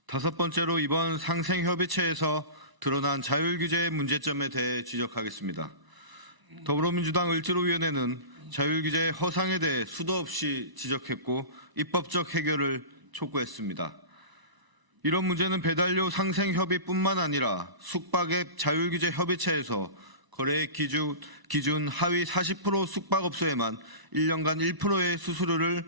다섯 번째로 이번 상생협의체에서 드러난 자율규제의 문제점에 대해 지적하겠습니다. 더불어민주당 을지로위원회는 자율규제의 허상에 대해 수도 없이 지적했고 입법적 해결을 촉구했습니다. 이런 문제는 배달료 상생협의뿐만 아니라 숙박앱 자율규제 협의체에서 거래 기준 하위 40% 숙박업소에만 1년간 1%의 수수료를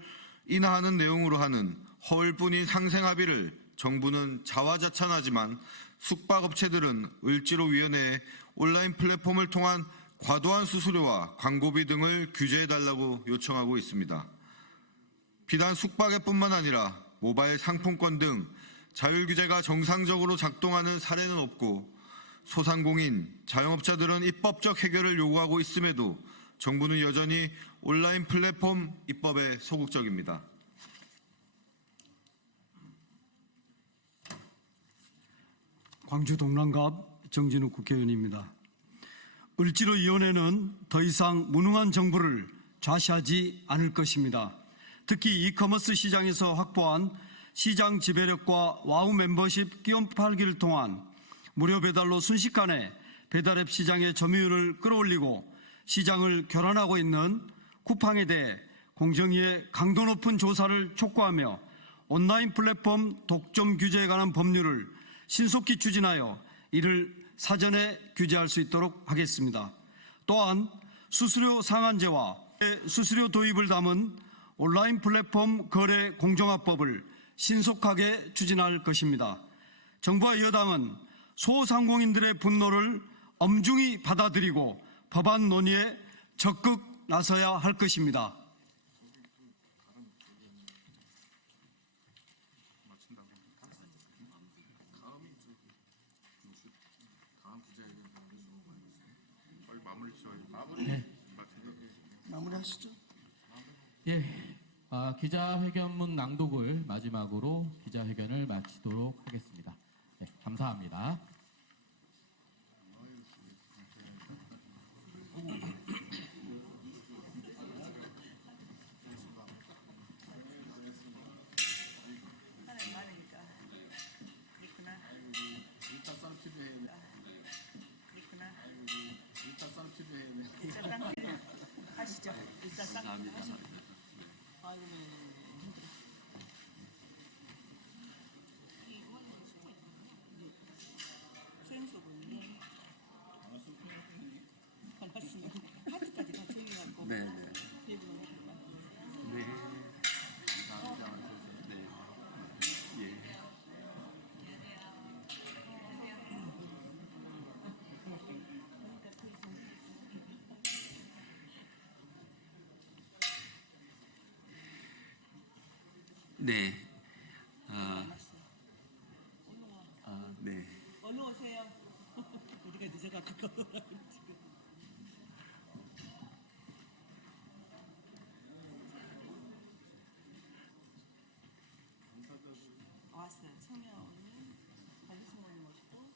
인하하는 내용으로 하는 허울뿐인 상생합의를 정부는 자화자찬하지만 숙박업체들은 을지로위원회에 온라인 플랫폼을 통한 과도한 수수료와 광고비 등을 규제해달라고 요청하고 있습니다. 비단 숙박앱뿐만 아니라 모바일 상품권 등 자율규제가 정상적으로 작동하는 사례는 없고 소상공인, 자영업자들은 입법적 해결을 요구하고 있음에도 정부는 여전히 온라인 플랫폼 입법에 소극적입니다. 광주 동남갑 정진욱 국회의원입니다. 을지로위원회는 더 이상 무능한 정부를 좌시하지 않을 것입니다. 특히 이커머스 시장에서 확보한 시장 지배력과 와우 멤버십 끼움 팔기를 통한 무료 배달로 순식간에 배달앱 시장의 점유율을 끌어올리고 시장을 교란하고 있는 쿠팡에 대해 공정위의 강도 높은 조사를 촉구하며 온라인 플랫폼 독점 규제에 관한 법률을 신속히 추진하여 이를 사전에 규제할 수 있도록 하겠습니다. 또한 수수료 상한제와 수수료 도입을 담은 온라인 플랫폼 거래 공정화법을 신속하게 추진할 것입니다. 정부와 여당은 소상공인들의 분노를 엄중히 받아들이고 법안 논의에 적극 나서야 할 것입니다. 마무리하시죠. 예, 기자회견문 낭독을 마지막으로 기자회견을 마치도록 하겠습니다. 네, 감사합니다. 하시죠. 일단 감사합니다. 파트까지 다 조용하고. 네, 네. 네. 감사합니다. 네. 예. 네. 네. 얼른 오세요. 우리가 늦어가지고. 왔어요. 청명님, 관리승원님 모시고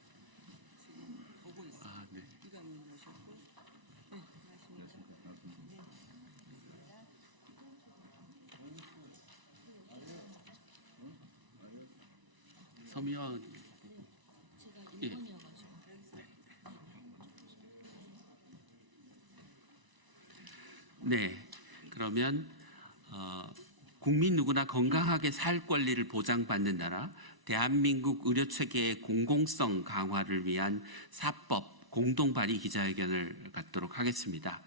지금 오고 있어요. 네. 이강님 모셨고. 네, 말씀하세요. 서미화 예. 네, 그러면 국민 누구나 건강하게 살 권리를 보장받는 나라, 대한민국 의료 체계의 공공성 강화를 위한 사법 공동 발의 기자회견을 갖도록 하겠습니다.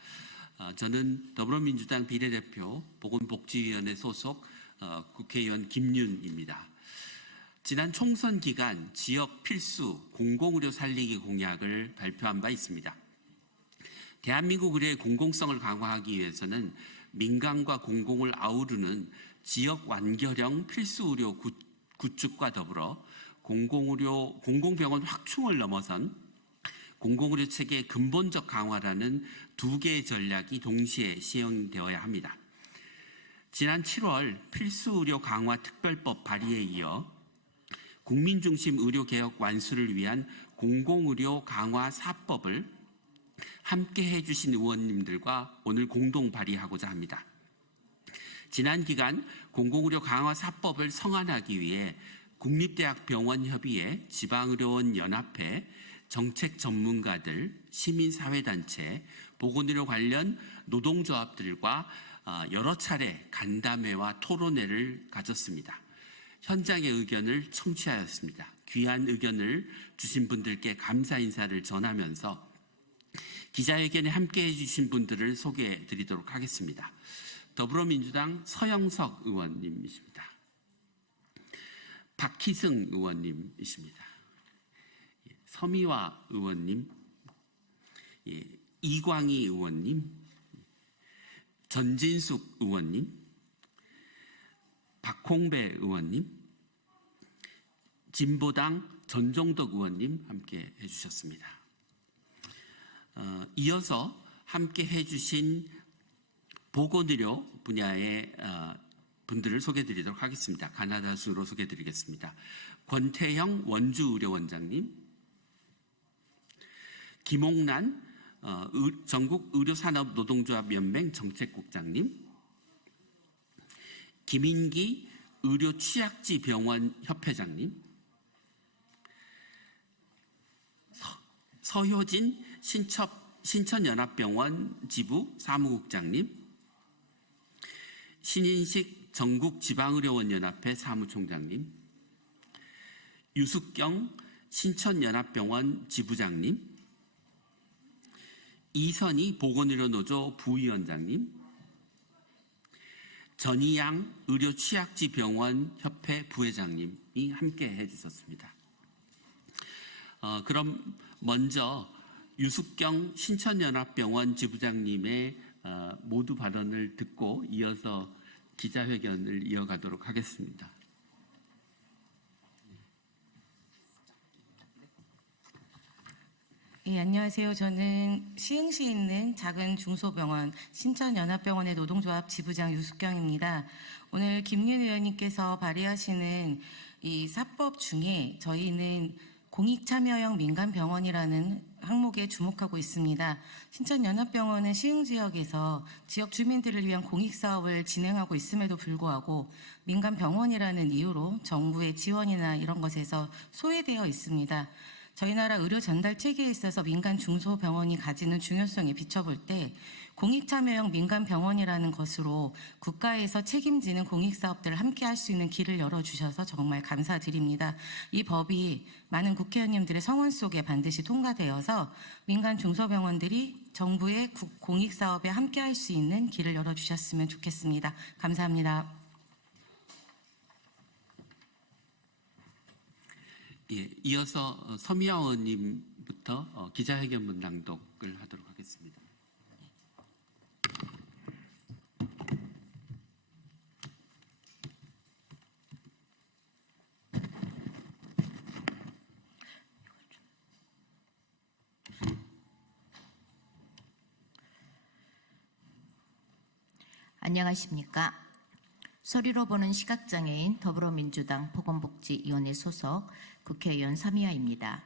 저는 더불어민주당 비례대표 보건복지위원회 소속 국회의원 김윤입니다. 지난 총선 기간 지역 필수 공공의료 살리기 공약을 발표한 바 있습니다. 대한민국 의료의 공공성을 강화하기 위해서는 민간과 공공을 아우르는 지역 완결형 필수 의료 구축과 더불어 공공병원 확충을 넘어선 공공의료 체계의 근본적 강화라는 두 개의 전략이 동시에 시행되어야 합니다. 지난 7월 필수의료 강화 특별법 발의에 이어 국민중심 의료개혁 완수를 위한 공공의료 강화 4법을 함께 해주신 의원님들과 오늘 공동 발의하고자 합니다. 지난 기간 공공의료 강화 4법을 성안하기 위해 국립대학병원협의회, 지방의료원연합회, 정책 전문가들, 시민사회단체, 보건의료 관련 노동조합들과 여러 차례 간담회와 토론회를 가졌습니다. 현장의 의견을 청취하였습니다. 귀한 의견을 주신 분들께 감사 인사를 전하면서 기자회견에 함께해 주신 분들을 소개해 드리도록 하겠습니다. 더불어민주당 서영석 의원님이십니다. 박희승 의원님이십니다. 서미화 의원님, 이광희 의원님, 전진숙 의원님, 박홍배 의원님, 진보당 전종덕 의원님 함께 해주셨습니다. 이어서 함께 해주신 보건의료 분야의 분들을 소개해드리도록 하겠습니다. 가나다 순으로 소개해드리겠습니다. 권태형 원주의료원장님, 김홍란 전국의료산업노동조합연맹 정책국장님, 김인기 의료취약지병원 협회장님, 서효진 신천연합병원 지부 사무국장님, 신인식 전국지방의료원연합회 사무총장님, 유숙경 신천연합병원 지부장님, 이선희 보건의료노조 부위원장님, 전희양 의료취약지병원 협회 부회장님이 함께 해주셨습니다. 그럼 먼저 유숙경 신천연합병원 지부장님의 모두 발언을 듣고 이어서 기자회견을 이어가도록 하겠습니다. 예, 안녕하세요. 저는 시흥시에 있는 작은 중소병원 신천연합병원의 노동조합 지부장 유숙경입니다. 오늘 김윤 의원님께서 발의하시는 이 4법 중에 저희는 공익참여형 민간병원이라는 항목에 주목하고 있습니다. 신천연합병원은 시흥지역에서 지역 주민들을 위한 공익사업을 진행하고 있음에도 불구하고 민간병원이라는 이유로 정부의 지원이나 이런 것에서 소외되어 있습니다. 저희 나라 의료 전달 체계에 있어서 민간 중소병원이 가지는 중요성에 비춰볼 때 공익참여형 민간병원이라는 것으로 국가에서 책임지는 공익사업들을 함께 할 수 있는 길을 열어주셔서 정말 감사드립니다. 이 법이 많은 국회의원님들의 성원 속에 반드시 통과되어서 민간 중소병원들이 정부의 공익사업에 함께 할 수 있는 길을 열어주셨으면 좋겠습니다. 감사합니다. 예, 이어서 서미아 의원님부터 기자회견문 낭독을 하도록 하겠습니다. 안녕하십니까. 소리로 보는 시각장애인 더불어민주당 보건복지위원회 소속 국회의원 서미아입니다.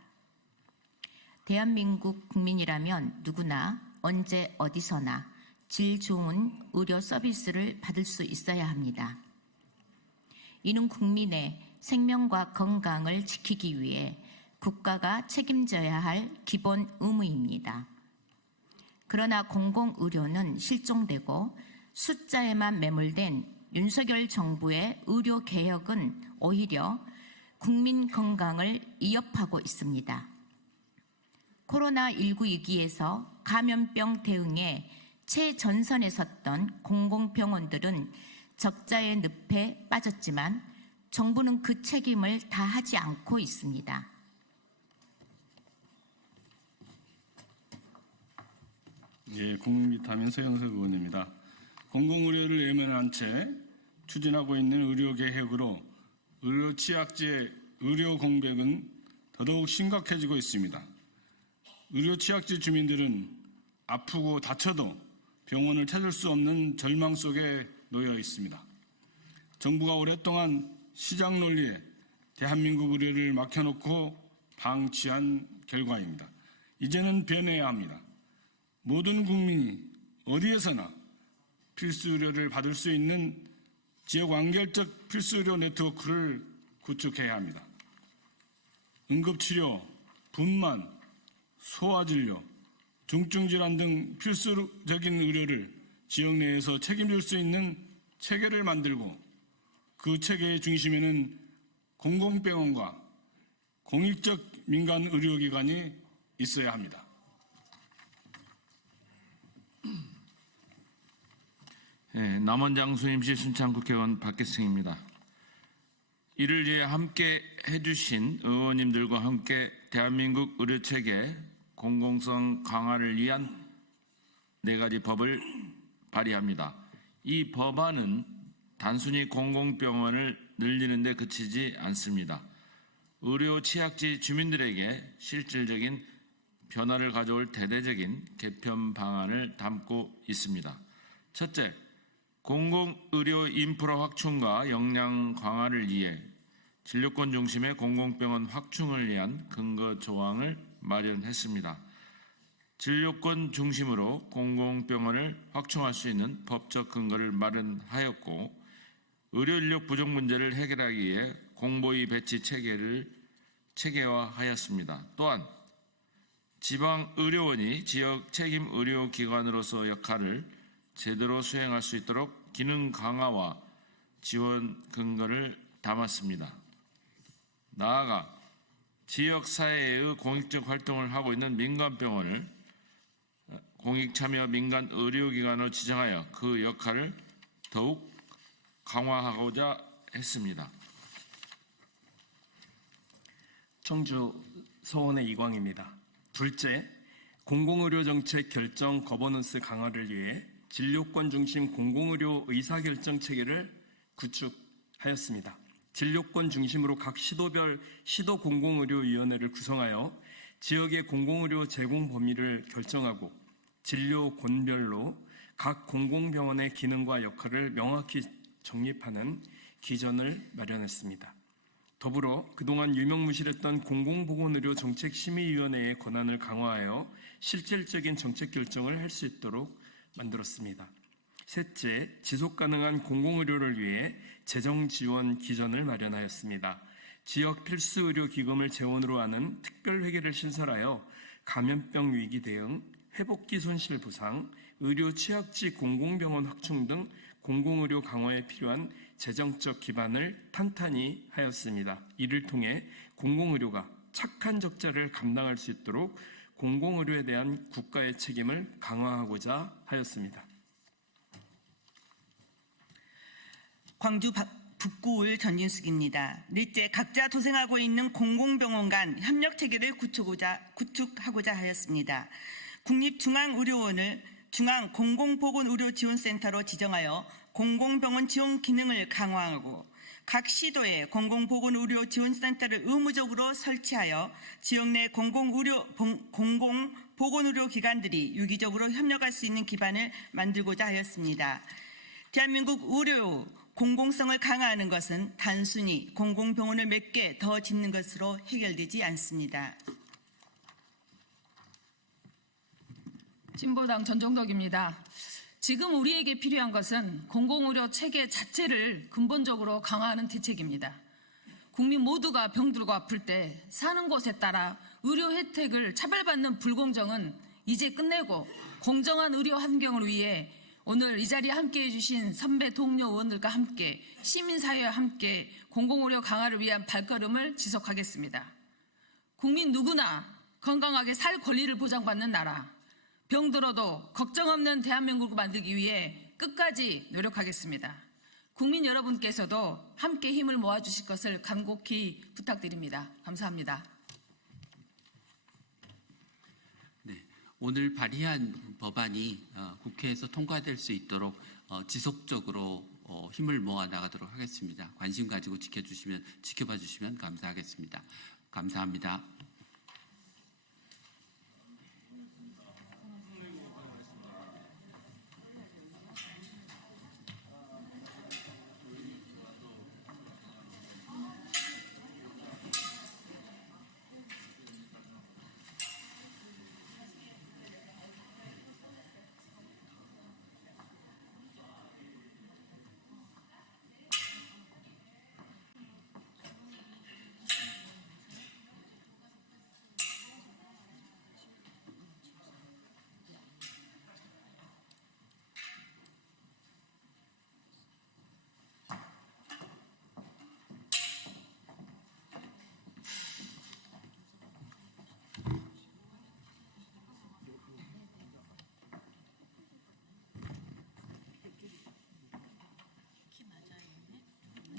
대한민국 국민이라면 누구나 언제 어디서나 질 좋은 의료 서비스를 받을 수 있어야 합니다. 이는 국민의 생명과 건강을 지키기 위해 국가가 책임져야 할 기본 의무입니다. 그러나 공공의료는 실종되고 숫자에만 매몰된 윤석열 정부의 의료 개혁은 오히려 국민 건강을 위협하고 있습니다. 코로나19 위기에서 감염병 대응에 최전선에 섰던 공공병원들은 적자의 늪에 빠졌지만 정부는 그 책임을 다하지 않고 있습니다. 예, 국민비타민 서영석 의원입니다. 공공의료를 외면한 채 추진하고 있는 의료개혁으로 의료 취약지의 의료 공백은 더더욱 심각해지고 있습니다. 의료 취약지 주민들은 아프고 다쳐도 병원을 찾을 수 없는 절망 속에 놓여 있습니다. 정부가 오랫동안 시장 논리에 대한민국 의료를 막혀놓고 방치한 결과입니다. 이제는 변해야 합니다. 모든 국민이 어디에서나 필수 의료를 받을 수 있는 지역 완결적 필수 의료 네트워크를 구축해야 합니다. 응급치료, 분만, 소아진료, 중증질환 등 필수적인 의료를 지역 내에서 책임질 수 있는 체계를 만들고 그 체계의 중심에는 공공병원과 공익적 민간 의료기관이 있어야 합니다. 네, 남원장수 임시 순창국회의원 박계승입니다. 이를 위해 함께 해주신 의원님들과 함께 대한민국 의료체계 공공성 강화를 위한 4가지 법을 발의합니다. 이 법안은 단순히 공공병원을 늘리는 데 그치지 않습니다. 의료 취약지 주민들에게 실질적인 변화를 가져올 대대적인 개편 방안을 담고 있습니다. 첫째, 공공의료 인프라 확충과 역량 강화를 위해 진료권 중심의 공공병원 확충을 위한 근거 조항을 마련했습니다. 진료권 중심으로 공공병원을 확충할 수 있는 법적 근거를 마련하였고, 의료 인력 부족 문제를 해결하기 위해 공보위 배치 체계를 체계화하였습니다. 또한 지방의료원이 지역 책임 의료기관으로서 역할을 제대로 수행할 수 있도록 기능 강화와 지원 근거를 담았습니다. 나아가 지역사회의 공익적 활동을 하고 있는 민간병원을 공익참여 민간 의료기관으로 지정하여 그 역할을 더욱 강화하고자 했습니다. 청주 서원의 이광입니다. 둘째, 공공의료 정책 결정 거버넌스 강화를 위해 진료권 중심 공공의료 의사결정 체계를 구축하였습니다. 진료권 중심으로 각 시도별 시도 공공의료위원회를 구성하여 지역의 공공의료 제공 범위를 결정하고 진료권별로 각 공공병원의 기능과 역할을 명확히 정립하는 기전을 마련했습니다. 더불어 그동안 유명무실했던 공공보건의료 정책심의위원회의 권한을 강화하여 실질적인 정책 결정을 할 수 있도록 만들었습니다. 셋째, 지속가능한 공공의료를 위해 재정지원 기전을 마련하였습니다. 지역 필수의료기금을 재원으로 하는 특별회계를 신설하여 감염병 위기 대응, 회복기 손실 보상, 의료 취약지 공공병원 확충 등 공공의료 강화에 필요한 재정적 기반을 탄탄히 하였습니다. 이를 통해 공공의료가 착한 적자를 감당할 수 있도록 공공의료에 대한 국가의 책임을 강화하고자 하였습니다. 광주 북구을 전진숙입니다. 넷째, 각자 도생하고 있는 공공병원 간 협력 체계를 구축하고자 하였습니다. 국립중앙의료원을 중앙공공보건의료지원센터로 지정하여 공공병원 지원 기능을 강화하고 각 시도에 공공보건의료지원센터를 의무적으로 설치하여 지역 내 공공보건의료기관들이 유기적으로 협력할 수 있는 기반을 만들고자 하였습니다. 대한민국 의료 공공성을 강화하는 것은 단순히 공공병원을 몇 개 더 짓는 것으로 해결되지 않습니다. 진보당 전종덕입니다. 지금 우리에게 필요한 것은 공공의료 체계 자체를 근본적으로 강화하는 대책입니다. 국민 모두가 병들고 아플 때 사는 곳에 따라 의료 혜택을 차별받는 불공정은 이제 끝내고 공정한 의료 환경을 위해 오늘 이 자리에 함께해 주신 선배 동료 의원들과 함께 시민사회와 함께 공공의료 강화를 위한 발걸음을 지속하겠습니다. 국민 누구나 건강하게 살 권리를 보장받는 나라, 병들어도 걱정 없는 대한민국을 만들기 위해 끝까지 노력하겠습니다. 국민 여러분께서도 함께 힘을 모아주실 것을 간곡히 부탁드립니다. 감사합니다. 오늘 발의한 법안이 국회에서 통과될 수 있도록 지속적으로 힘을 모아 나가도록 하겠습니다. 관심 가지고 지켜봐 주시면 감사하겠습니다. 감사합니다.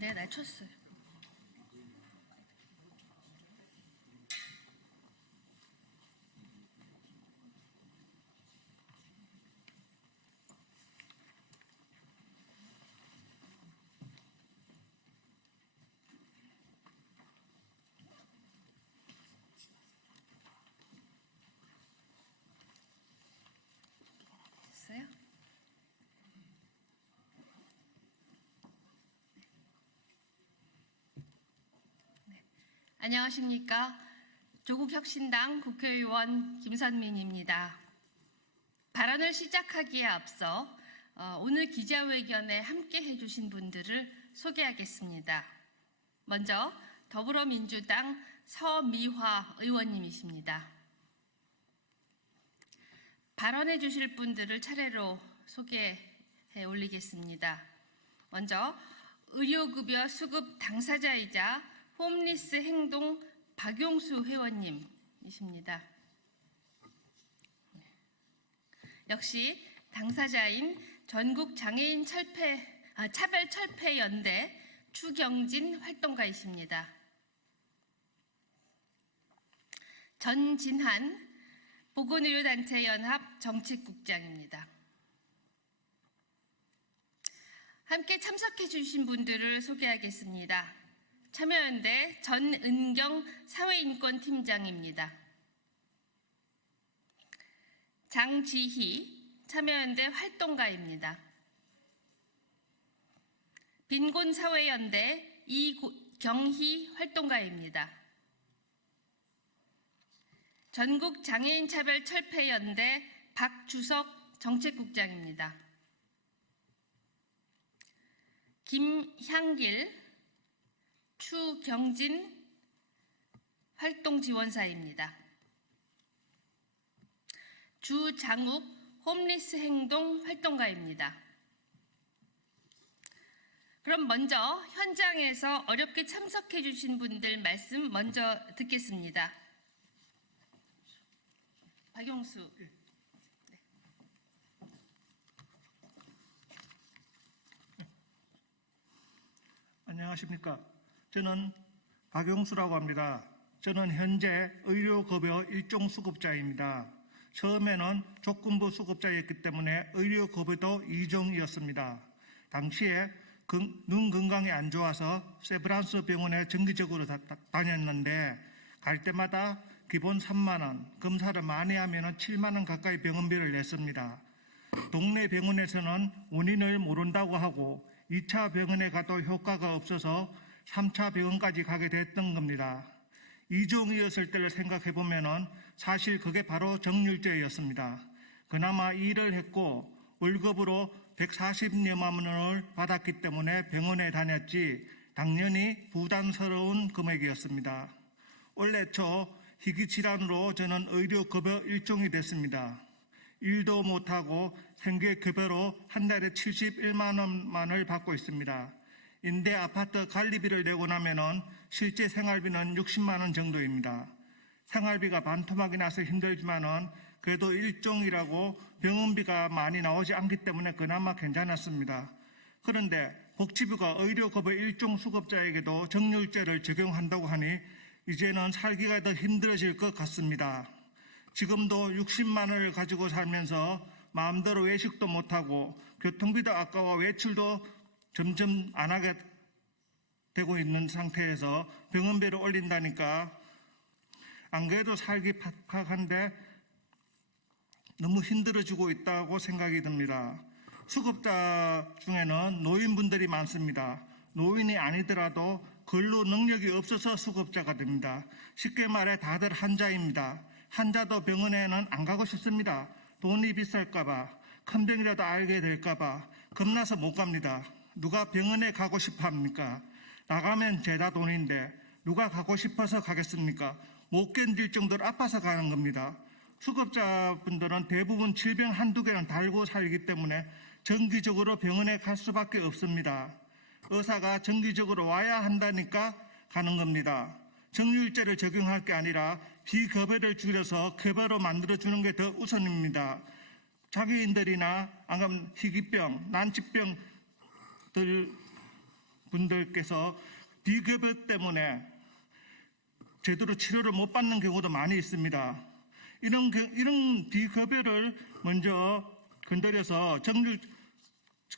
네, 낮췄어요. 됐어요? 안녕하십니까. 조국혁신당 국회의원 김선민입니다. 발언을 시작하기에 앞서 오늘 기자회견에 함께 해주신 분들을 소개하겠습니다. 먼저 더불어민주당 서미화 의원님이십니다. 발언해 주실 분들을 차례로 소개해 올리겠습니다. 먼저 의료급여 수급 당사자이자 홈리스 행동 박용수 회원님이십니다. 역시 당사자인 전국장애인 차별철폐연대 추경진 활동가이십니다. 전진한 보건의료단체연합 정책국장입니다. 함께 참석해 주신 분들을 소개하겠습니다. 참여연대 전은경 사회인권팀장입니다. 장지희 참여연대 활동가입니다. 빈곤사회연대 이경희 활동가입니다. 전국장애인차별철폐연대 박주석 정책국장입니다. 김향길 추경진 활동지원사입니다. 주장욱 홈리스 행동 활동가입니다. 그럼 먼저 현장에서 어렵게 참석해 주신 분들 말씀 먼저 듣겠습니다. 박용수. 안녕하십니까. 저는 박용수라고 합니다. 저는 현재 의료급여 일종 수급자입니다. 처음에는 조건부 수급자였기 때문에 의료급여도 2종이었습니다. 당시에 눈 건강이 안 좋아서 세브란스 병원에 정기적으로 다녔는데 갈 때마다 기본 3만 원, 검사를 많이 하면 7만 원 가까이 병원비를 냈습니다. 동네 병원에서는 원인을 모른다고 하고 2차 병원에 가도 효과가 없어서 3차 병원까지 가게 됐던 겁니다. 2종이었을 때를 생각해 보면 사실 그게 바로 정률제였습니다. 그나마 일을 했고 월급으로 140여만 원을 받았기 때문에 병원에 다녔지 당연히 부담스러운 금액이었습니다. 올해 초 희귀질환으로 저는 의료급여 일종이 됐습니다. 일도 못하고 생계급여로 한 달에 71만 원만을 받고 있습니다. 임대 아파트 관리비를 내고 나면은 실제 생활비는 60만 원 정도입니다. 생활비가 반토막이 나서 힘들지만은 그래도 일종이라고 병원비가 많이 나오지 않기 때문에 그나마 괜찮았습니다. 그런데 복지부가 의료급여 일종 수급자에게도 정률제를 적용한다고 하니 이제는 살기가 더 힘들어질 것 같습니다. 지금도 60만 원을 가지고 살면서 마음대로 외식도 못하고 교통비도 아까워 외출도 점점 안 하게 되고 있는 상태에서 병원비를 올린다니까 안 그래도 살기 팍팍한데 너무 힘들어지고 있다고 생각이 듭니다. 수급자 중에는 노인분들이 많습니다. 노인이 아니더라도 근로 능력이 없어서 수급자가 됩니다. 쉽게 말해 다들 환자입니다. 환자도 병원에는 안 가고 싶습니다. 돈이 비쌀까봐, 큰 병이라도 알게 될까봐 겁나서 못 갑니다. 누가 병원에 가고 싶어 합니까? 나가면 죄다 돈인데 누가 가고 싶어서 가겠습니까? 못 견딜 정도로 아파서 가는 겁니다. 수급자분들은 대부분 질병 한두 개는 달고 살기 때문에 정기적으로 병원에 갈 수밖에 없습니다. 의사가 정기적으로 와야 한다니까 가는 겁니다. 정률제를 적용할 게 아니라 비급여를 줄여서 급여로 만들어주는 게 더 우선입니다. 장애인들이나 아니면 희귀병, 난치병 분들께서 비급여 때문에 제대로 치료를 못 받는 경우도 많이 있습니다. 이런 비급여를 먼저 건드려서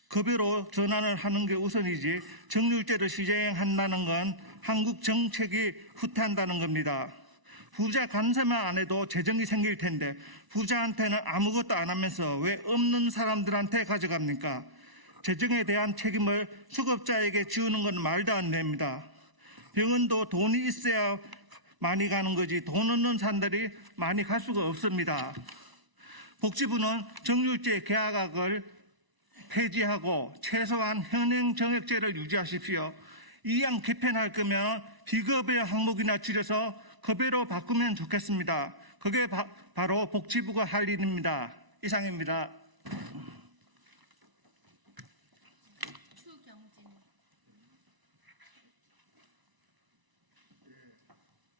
급여로 전환을 하는 게 우선이지 정률제를 시행한다는 건 한국 정책이 후퇴한다는 겁니다. 부자 감세만 안 해도 재정이 생길 텐데 부자한테는 아무것도 안 하면서 왜 없는 사람들한테 가져갑니까? 재정에 대한 책임을 수급자에게 지우는 건 말도 안 됩니다. 병원도 돈이 있어야 많이 가는 거지 돈 없는 사람들이 많이 갈 수가 없습니다. 복지부는 정률제 계약액을 폐지하고 최소한 현행 정액제를 유지하십시오. 이양 개편할 거면 비급여 항목이나 줄여서 급여로 바꾸면 좋겠습니다. 그게 바로 복지부가 할 일입니다. 이상입니다.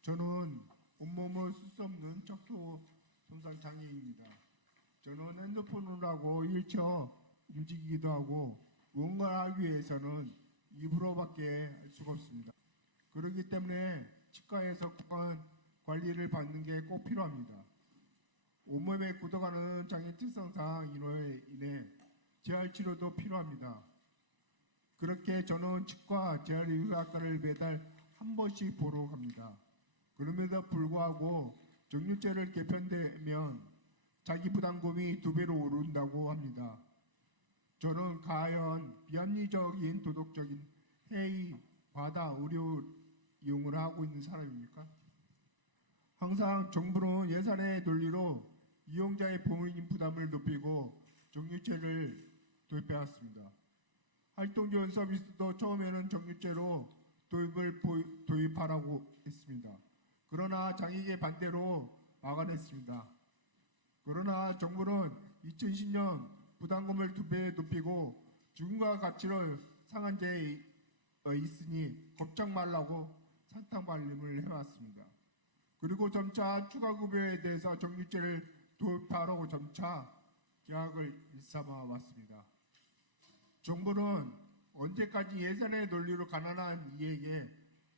저는 온몸을 쓸 수 없는 척추 손상 장애인입니다. 저는 핸드폰을 하고 휠체어 움직이기도 하고 무언가를 하기 위해서는 입으로밖에 할 수가 없습니다. 그렇기 때문에 치과에서 관리를 받는 게 꼭 필요합니다. 온몸에 굳어가는 장애 특성상 인해 재활치료도 필요합니다. 그렇게 저는 치과 재활의학과를 매달 한 번씩 보러 갑니다. 그럼에도 불구하고 정률제를 개편되면 자기 부담금이 2배로 오른다고 합니다. 저는 과연 비합리적인 도덕적인 해이 과다 의료 이용을 하고 있는 사람입니까? 항상 정부는 예산의 논리로 이용자의 보험인 부담을 높이고 정률제를 도입해왔습니다. 활동지원 서비스도 처음에는 정률제로 도입하라고 했습니다. 그러나 장애계 반대로 막아냈습니다. 그러나 정부는 2010년 부담금을 2배 높이고 죽음과 가치를 상한 데 있으니 걱정 말라고 산탕발림을 해왔습니다. 그리고 점차 추가급여에 대해서 정규제를 도입하라고 점차 계약을 일삼아 왔습니다. 정부는 언제까지 예산의 논리로 가난한 이에게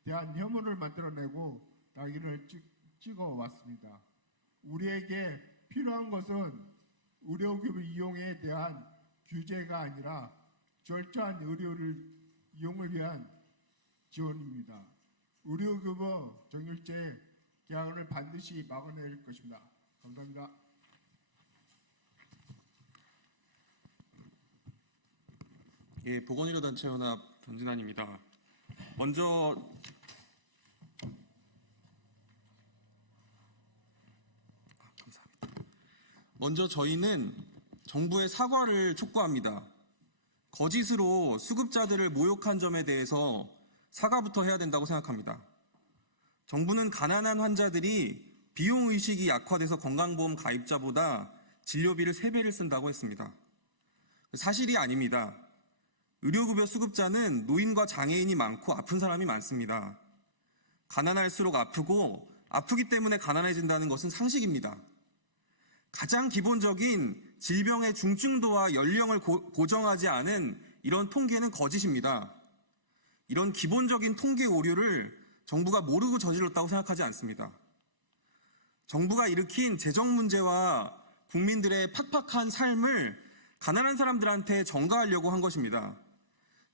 대한 혐오를 만들어내고 낙인을 찍어왔습니다. 우리에게 필요한 것은 의료급 이용에 대한 규제가 아니라 절저한 의료를 이용을 위한 지원입니다. 의료급여 정률제 개혁을 반드시 막아낼 것입니다. 감사합니다. 예, 보건의료단체연합 전진환입니다. 먼저 저희는 정부의 사과를 촉구합니다. 거짓으로 수급자들을 모욕한 점에 대해서 사과부터 해야 된다고 생각합니다. 정부는 가난한 환자들이 비용의식이 약화돼서 건강보험 가입자보다 진료비를 3배를 쓴다고 했습니다. 사실이 아닙니다. 의료급여 수급자는 노인과 장애인이 많고 아픈 사람이 많습니다. 가난할수록 아프고 아프기 때문에 가난해진다는 것은 상식입니다. 가장 기본적인 질병의 중증도와 연령을 고정하지 않은 이런 통계는 거짓입니다. 이런 기본적인 통계 오류를 정부가 모르고 저질렀다고 생각하지 않습니다. 정부가 일으킨 재정 문제와 국민들의 팍팍한 삶을 가난한 사람들한테 전가하려고 한 것입니다.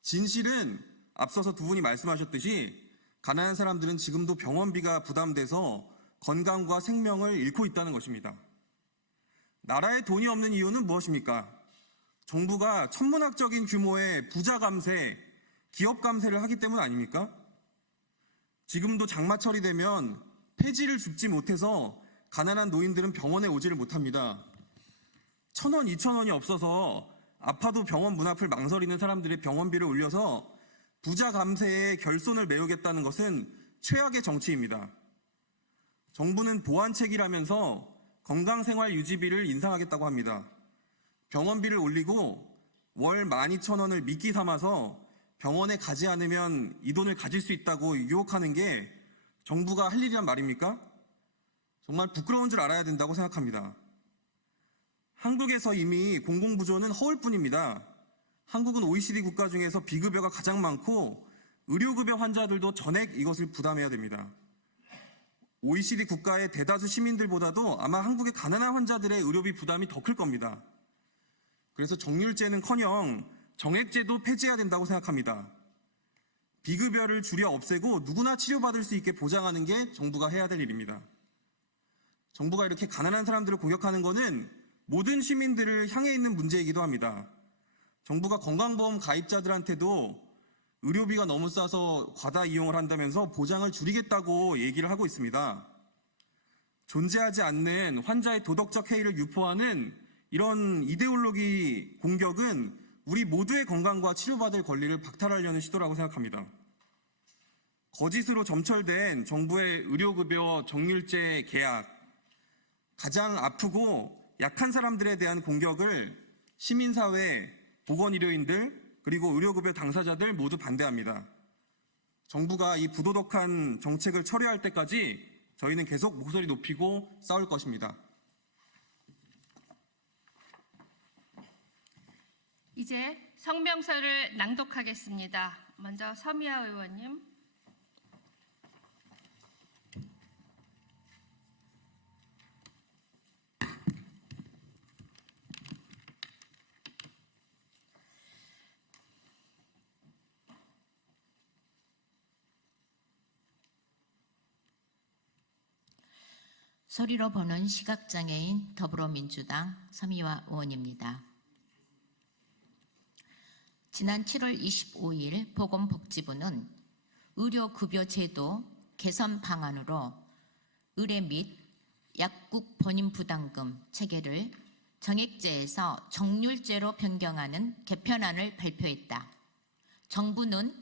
진실은 앞서서 두 분이 말씀하셨듯이 가난한 사람들은 지금도 병원비가 부담돼서 건강과 생명을 잃고 있다는 것입니다. 나라에 돈이 없는 이유는 무엇입니까? 정부가 천문학적인 규모의 부자 감세, 기업 감세를 하기 때문 아닙니까? 지금도 장마철이 되면 폐지를 줍지 못해서 가난한 노인들은 병원에 오지를 못합니다. 1,000원, 2,000원이 없어서 아파도 병원 문 앞을 망설이는 사람들의 병원비를 올려서 부자 감세에 결손을 메우겠다는 것은 최악의 정치입니다. 정부는 보완책이라면서 건강생활 유지비를 인상하겠다고 합니다. 병원비를 올리고 월 12,000원을 미끼 삼아서 병원에 가지 않으면 이 돈을 가질 수 있다고 유혹하는 게 정부가 할 일이란 말입니까? 정말 부끄러운 줄 알아야 된다고 생각합니다. 한국에서 이미 공공부조는 허울 뿐입니다. 한국은 OECD 국가 중에서 비급여가 가장 많고 의료급여 환자들도 전액 이것을 부담해야 됩니다. OECD 국가의 대다수 시민들보다도 아마 한국의 가난한 환자들의 의료비 부담이 더 클 겁니다. 그래서 정률제는커녕 정액제도 폐지해야 된다고 생각합니다. 비급여를 줄여 없애고 누구나 치료받을 수 있게 보장하는 게 정부가 해야 될 일입니다. 정부가 이렇게 가난한 사람들을 공격하는 것은 모든 시민들을 향해 있는 문제이기도 합니다. 정부가 건강보험 가입자들한테도 의료비가 너무 싸서 과다 이용을 한다면서 보장을 줄이겠다고 얘기를 하고 있습니다. 존재하지 않는 환자의 도덕적 해이를 유포하는 이런 이데올로기 공격은 우리 모두의 건강과 치료받을 권리를 박탈하려는 시도라고 생각합니다. 거짓으로 점철된 정부의 의료급여 정률제 계약, 가장 아프고 약한 사람들에 대한 공격을 시민사회, 보건의료인들, 그리고 의료급여 당사자들 모두 반대합니다. 정부가 이 부도덕한 정책을 철회할 때까지 저희는 계속 목소리 높이고 싸울 것입니다. 이제 성명서를 낭독하겠습니다. 먼저 서미아 의원님. 소리로 보는 시각장애인 더불어민주당 서미화 의원입니다. 지난 7월 25일 보건복지부는 의료급여제도 개선 방안으로 의뢰 및 약국 본인부담금 체계를 정액제에서 정률제로 변경하는 개편안을 발표했다. 정부는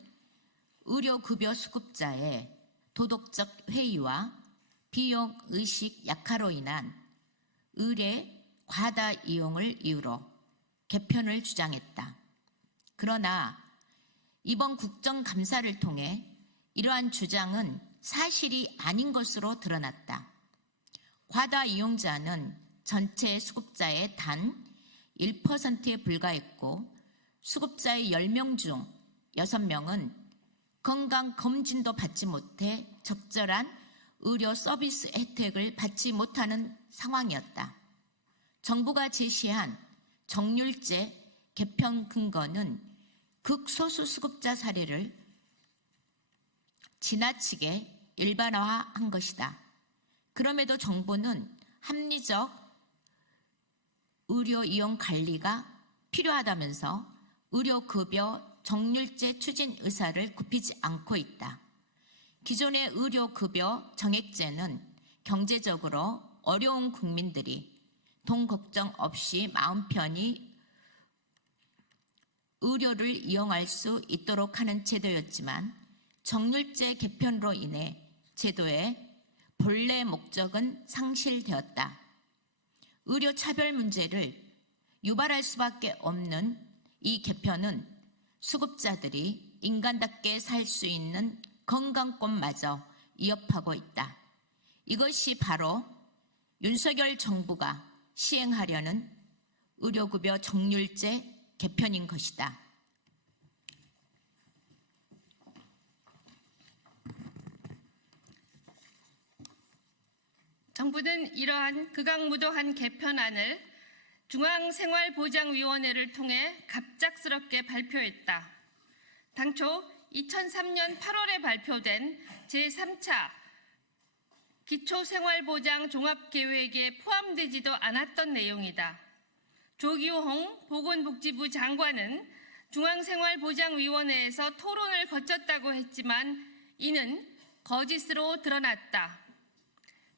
의료급여 수급자의 도덕적 회의와 비용의식 약화로 인한 의뢰 과다 이용을 이유로 개편을 주장했다. 그러나 이번 국정감사를 통해 이러한 주장은 사실이 아닌 것으로 드러났다. 과다 이용자는 전체 수급자의 단 1%에 불과했고 수급자의 10명 중 6명은 건강검진도 받지 못해 적절한 의료 서비스 혜택을 받지 못하는 상황이었다. 정부가 제시한 정률제 개편 근거는 극소수 수급자 사례를 지나치게 일반화한 것이다. 그럼에도 정부는 합리적 의료 이용 관리가 필요하다면서 의료급여 정률제 추진 의사를 굽히지 않고 있다. 기존의 의료급여 정액제는 경제적으로 어려운 국민들이 돈 걱정 없이 마음 편히 의료를 이용할 수 있도록 하는 제도였지만 정률제 개편으로 인해 제도의 본래 목적은 상실되었다. 의료 차별 문제를 유발할 수밖에 없는 이 개편은 수급자들이 인간답게 살 수 있는 건강권마저 위협하고 있다. 이것이 바로 윤석열 정부가 시행하려는 의료급여 정률제 개편인 것이다. 정부는 이러한 극악무도한 개편안을 중앙생활보장위원회를 통해 갑작스럽게 발표했다. 당초 2003년 8월에 발표된 제3차 기초생활보장 종합계획에 포함되지도 않았던 내용이다. 조규홍 보건복지부 장관은 중앙생활보장위원회에서 토론을 거쳤다고 했지만 이는 거짓으로 드러났다.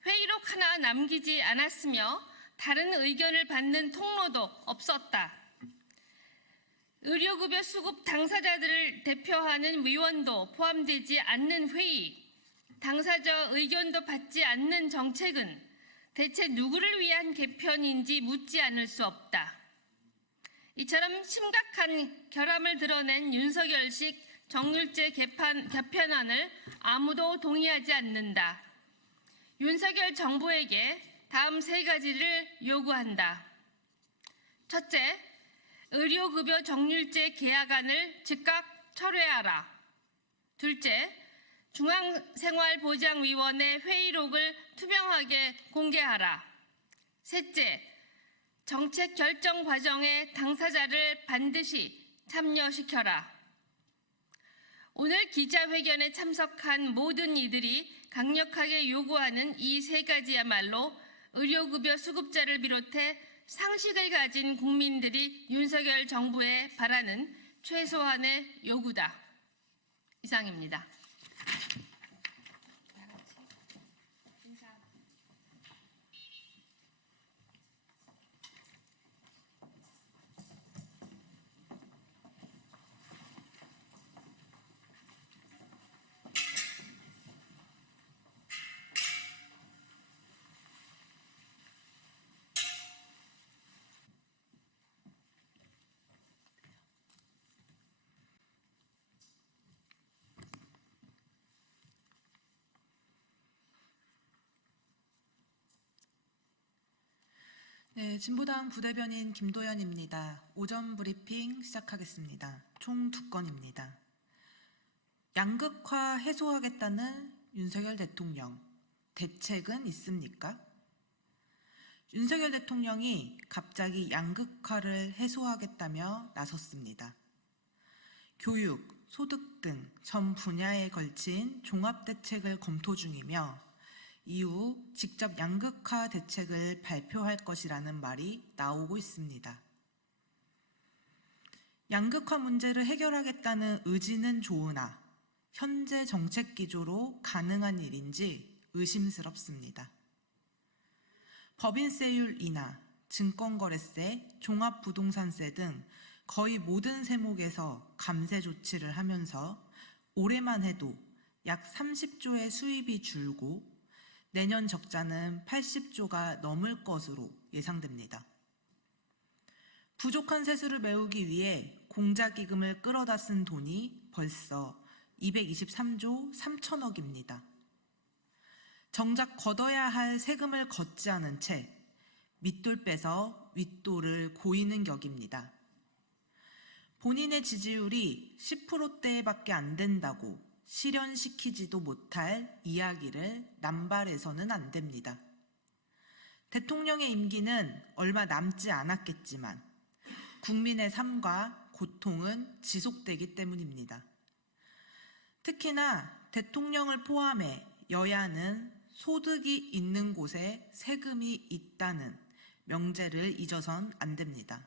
회의록 하나 남기지 않았으며 다른 의견을 받는 통로도 없었다. 의료급여 수급 당사자들을 대표하는 위원도 포함되지 않는 회의, 당사자 의견도 받지 않는 정책은 대체 누구를 위한 개편인지 묻지 않을 수 없다. 이처럼 심각한 결함을 드러낸 윤석열식 정률제 개편안을 아무도 동의하지 않는다. 윤석열 정부에게 다음 3가지를 요구한다. 첫째, 의료급여 정률제 계약안을 즉각 철회하라. 둘째, 중앙생활보장위원회 회의록을 투명하게 공개하라. 셋째, 정책 결정 과정에 당사자를 반드시 참여시켜라. 오늘 기자회견에 참석한 모든 이들이 강력하게 요구하는 이 3가지야말로 의료급여 수급자를 비롯해 상식을 가진 국민들이 윤석열 정부에 바라는 최소한의 요구다. 이상입니다. 네, 진보당 부대변인 김도연입니다. 오전 브리핑 시작하겠습니다. 총 2건입니다. 양극화 해소하겠다는 윤석열 대통령, 대책은 있습니까? 윤석열 대통령이 갑자기 양극화를 해소하겠다며 나섰습니다. 교육, 소득 등 전 분야에 걸친 종합대책을 검토 중이며 이후 직접 양극화 대책을 발표할 것이라는 말이 나오고 있습니다. 양극화 문제를 해결하겠다는 의지는 좋으나 현재 정책 기조로 가능한 일인지 의심스럽습니다. 법인세율 인하, 증권거래세, 종합부동산세 등 거의 모든 세목에서 감세 조치를 하면서 올해만 해도 약 30조의 수입이 줄고 내년 적자는 80조가 넘을 것으로 예상됩니다. 부족한 세수를 메우기 위해 공자기금을 끌어다 쓴 돈이 벌써 223조 3천억입니다. 정작 걷어야 할 세금을 걷지 않은 채 밑돌 빼서 윗돌을 고이는 격입니다. 본인의 지지율이 10%대밖에 안 된다고 실현시키지도 못할 이야기를 남발해서는 안 됩니다. 대통령의 임기는 얼마 남지 않았겠지만 국민의 삶과 고통은 지속되기 때문입니다. 특히나 대통령을 포함해 여야는 소득이 있는 곳에 세금이 있다는 명제를 잊어선 안 됩니다.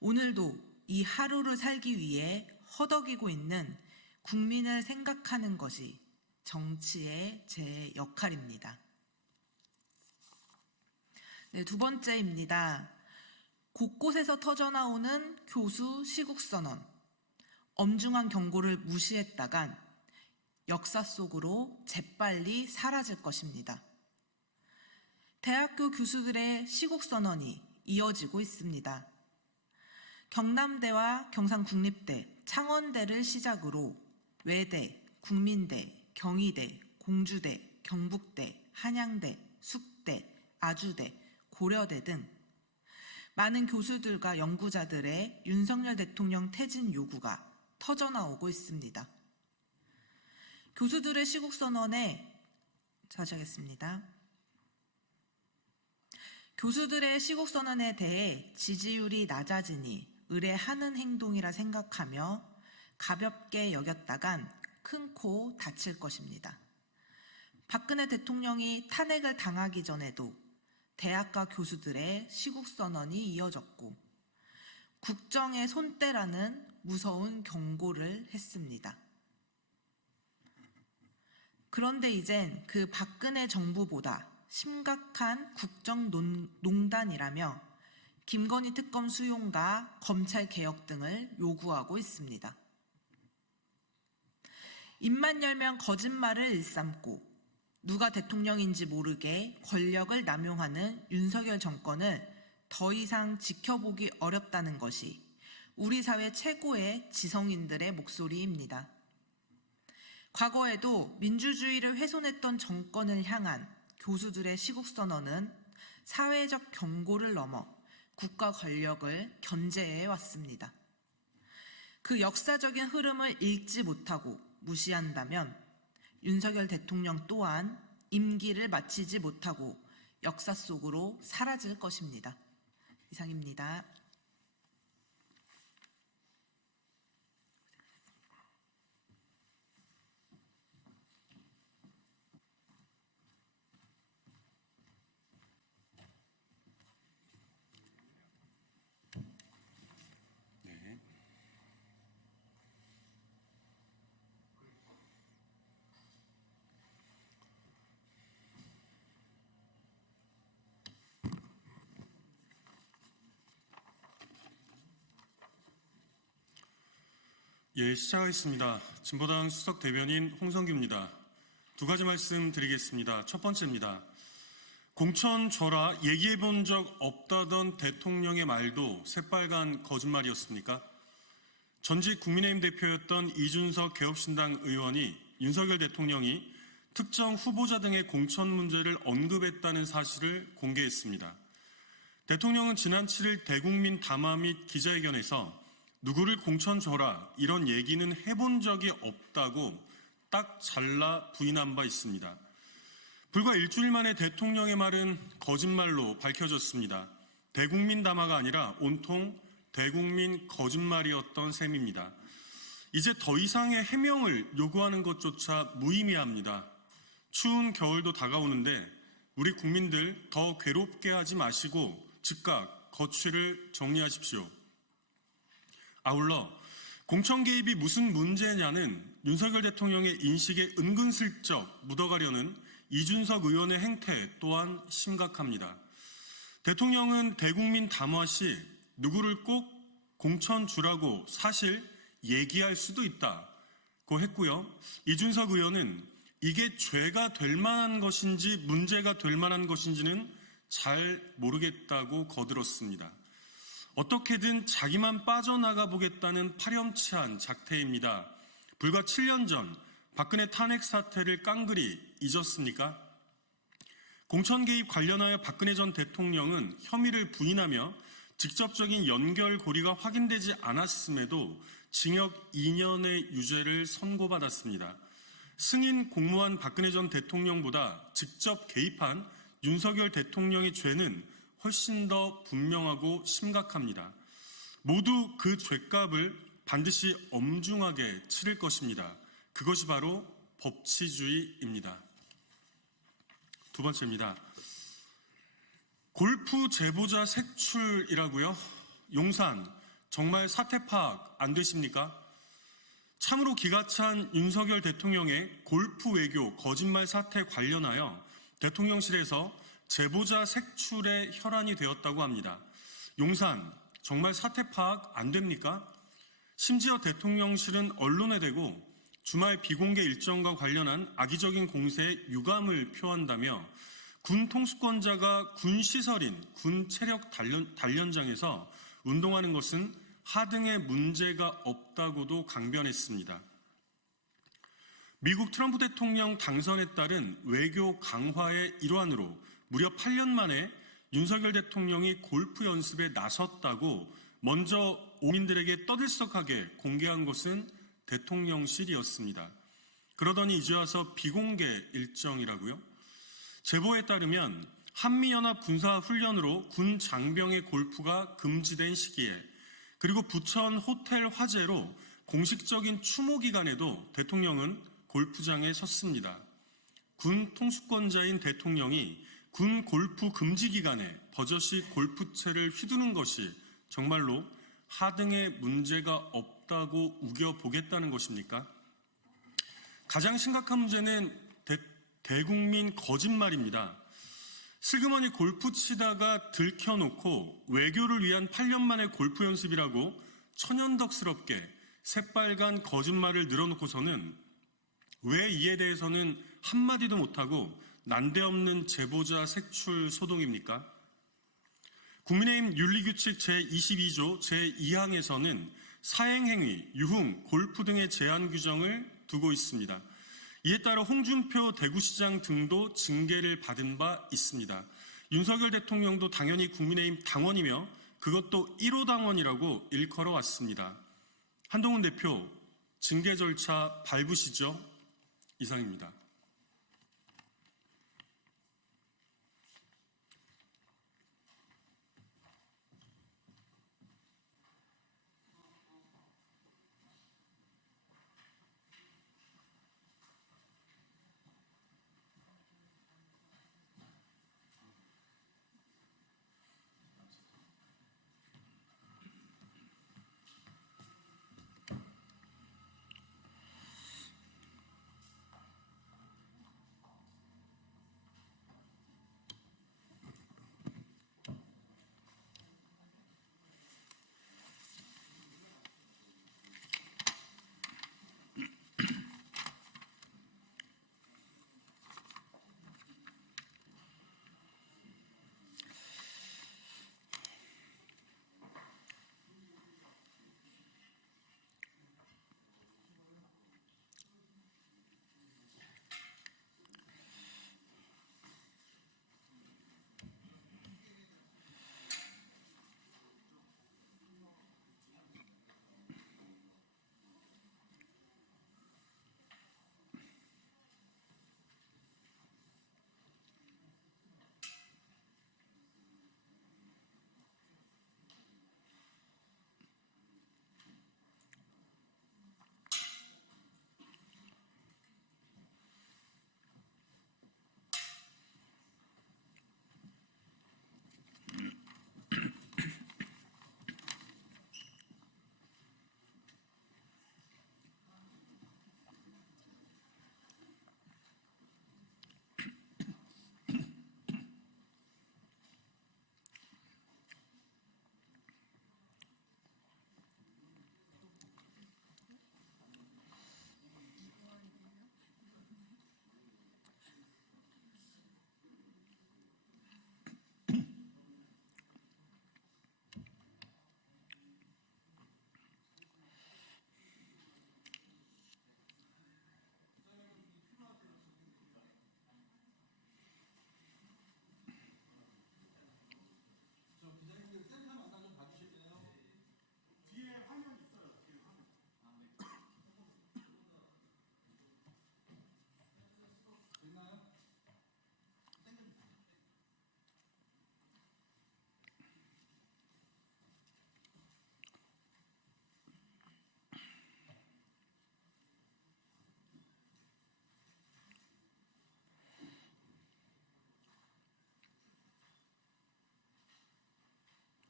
오늘도 이 하루를 살기 위해 허덕이고 있는 국민을 생각하는 것이 정치의 제 역할입니다. 네, 두 번째입니다. 곳곳에서 터져나오는 교수 시국선언, 엄중한 경고를 무시했다간 역사 속으로 재빨리 사라질 것입니다. 대학교 교수들의 시국선언이 이어지고 있습니다. 경남대와 경상국립대, 창원대를 시작으로 외대, 국민대, 경희대, 공주대, 경북대, 한양대, 숙대, 아주대, 고려대 등 많은 교수들과 연구자들의 윤석열 대통령 퇴진 요구가 터져나오고 있습니다. 교수들의 시국선언에 자제하겠습니다. 교수들의 시국선언에 대해 지지율이 낮아지니 의뢰하는 행동이라 생각하며 가볍게 여겼다간 큰 코 다칠 것입니다. 박근혜 대통령이 탄핵을 당하기 전에도 대학가 교수들의 시국선언이 이어졌고 국정의 손때라는 무서운 경고를 했습니다. 그런데 이젠 그 박근혜 정부보다 심각한 국정농단이라며 김건희 특검 수용과 검찰 개혁 등을 요구하고 있습니다. 입만 열면 거짓말을 일삼고 누가 대통령인지 모르게 권력을 남용하는 윤석열 정권을 더 이상 지켜보기 어렵다는 것이 우리 사회 최고의 지성인들의 목소리입니다. 과거에도 민주주의를 훼손했던 정권을 향한 교수들의 시국선언은 사회적 경고를 넘어 국가 권력을 견제해 왔습니다. 그 역사적인 흐름을 읽지 못하고 무시한다면 윤석열 대통령 또한 임기를 마치지 못하고 역사 속으로 사라질 것입니다. 이상입니다. 예, 시작하겠습니다. 진보당 수석 대변인 홍성규입니다. 두 가지 말씀 드리겠습니다. 첫 번째입니다. 공천 줘라 얘기해 본 적 없다던 대통령의 말도 새빨간 거짓말이었습니까? 전직 국민의힘 대표였던 이준석 개혁신당 의원이 윤석열 대통령이 특정 후보자 등의 공천 문제를 언급했다는 사실을 공개했습니다. 대통령은 지난 7일 대국민 담화 및 기자회견에서 누구를 공천 줘라 이런 얘기는 해본 적이 없다고 딱 잘라 부인한 바 있습니다. 불과 일주일 만에 대통령의 말은 거짓말로 밝혀졌습니다. 대국민 담화가 아니라 온통 대국민 거짓말이었던 셈입니다. 이제 더 이상의 해명을 요구하는 것조차 무의미합니다. 추운 겨울도 다가오는데 우리 국민들 더 괴롭게 하지 마시고 즉각 거취를 정리하십시오. 아울러 공천 개입이 무슨 문제냐는 윤석열 대통령의 인식에 은근슬쩍 묻어가려는 이준석 의원의 행태 또한 심각합니다. 대통령은 대국민 담화 시 누구를 꼭 공천 주라고 사실 얘기할 수도 있다고 했고요. 이준석 의원은 이게 죄가 될 만한 것인지 문제가 될 만한 것인지는 잘 모르겠다고 거들었습니다. 어떻게든 자기만 빠져나가 보겠다는 파렴치한 작태입니다. 불과 7년 전 박근혜 탄핵 사태를 깡그리 잊었습니까? 공천 개입 관련하여 박근혜 전 대통령은 혐의를 부인하며 직접적인 연결고리가 확인되지 않았음에도 징역 2년의 유죄를 선고받았습니다. 승인 공모한 박근혜 전 대통령보다 직접 개입한 윤석열 대통령의 죄는 훨씬 더 분명하고 심각합니다. 모두 그 죄값을 반드시 엄중하게 치를 것입니다. 그것이 바로 법치주의입니다. 두 번째입니다. 골프 제보자 색출이라고요? 용산, 정말 사태 파악 안 되십니까? 참으로 기가 찬 윤석열 대통령의 골프 외교 거짓말 사태 관련하여 대통령실에서 제보자 색출에 혈안이 되었다고 합니다. 용산, 정말 사태 파악 안 됩니까? 심지어 대통령실은 언론에 대고 주말 비공개 일정과 관련한 악의적인 공세에 유감을 표한다며 군 통수권자가 군 시설인 군 체력 단련장에서 운동하는 것은 하등의 문제가 없다고도 강변했습니다. 미국 트럼프 대통령 당선에 따른 외교 강화의 일환으로 무려 8년 만에 윤석열 대통령이 골프 연습에 나섰다고 먼저 국민들에게 떠들썩하게 공개한 것은 대통령실이었습니다. 그러더니 이제 와서 비공개 일정이라고요? 제보에 따르면 한미연합 군사훈련으로 군 장병의 골프가 금지된 시기에 그리고 부천 호텔 화재로 공식적인 추모 기간에도 대통령은 골프장에 섰습니다. 군 통수권자인 대통령이 군 골프 금지 기간에 버젓이 골프채를 휘두른 것이 정말로 하등의 문제가 없다고 우겨보겠다는 것입니까? 가장 심각한 문제는 대국민 거짓말입니다. 슬그머니 골프 치다가 들켜놓고 외교를 위한 8년 만의 골프 연습이라고 천연덕스럽게 새빨간 거짓말을 늘어놓고서는 왜 이에 대해서는 한마디도 못하고 난데없는 제보자 색출 소동입니까? 국민의힘 윤리규칙 제22조 제2항에서는 사행행위, 유흥, 골프 등의 제한 규정을 두고 있습니다. 이에 따라 홍준표 대구시장 등도 징계를 받은 바 있습니다. 윤석열 대통령도 당연히 국민의힘 당원이며 그것도 1호 당원이라고 일컬어 왔습니다. 한동훈 대표, 징계 절차 밟으시죠? 이상입니다.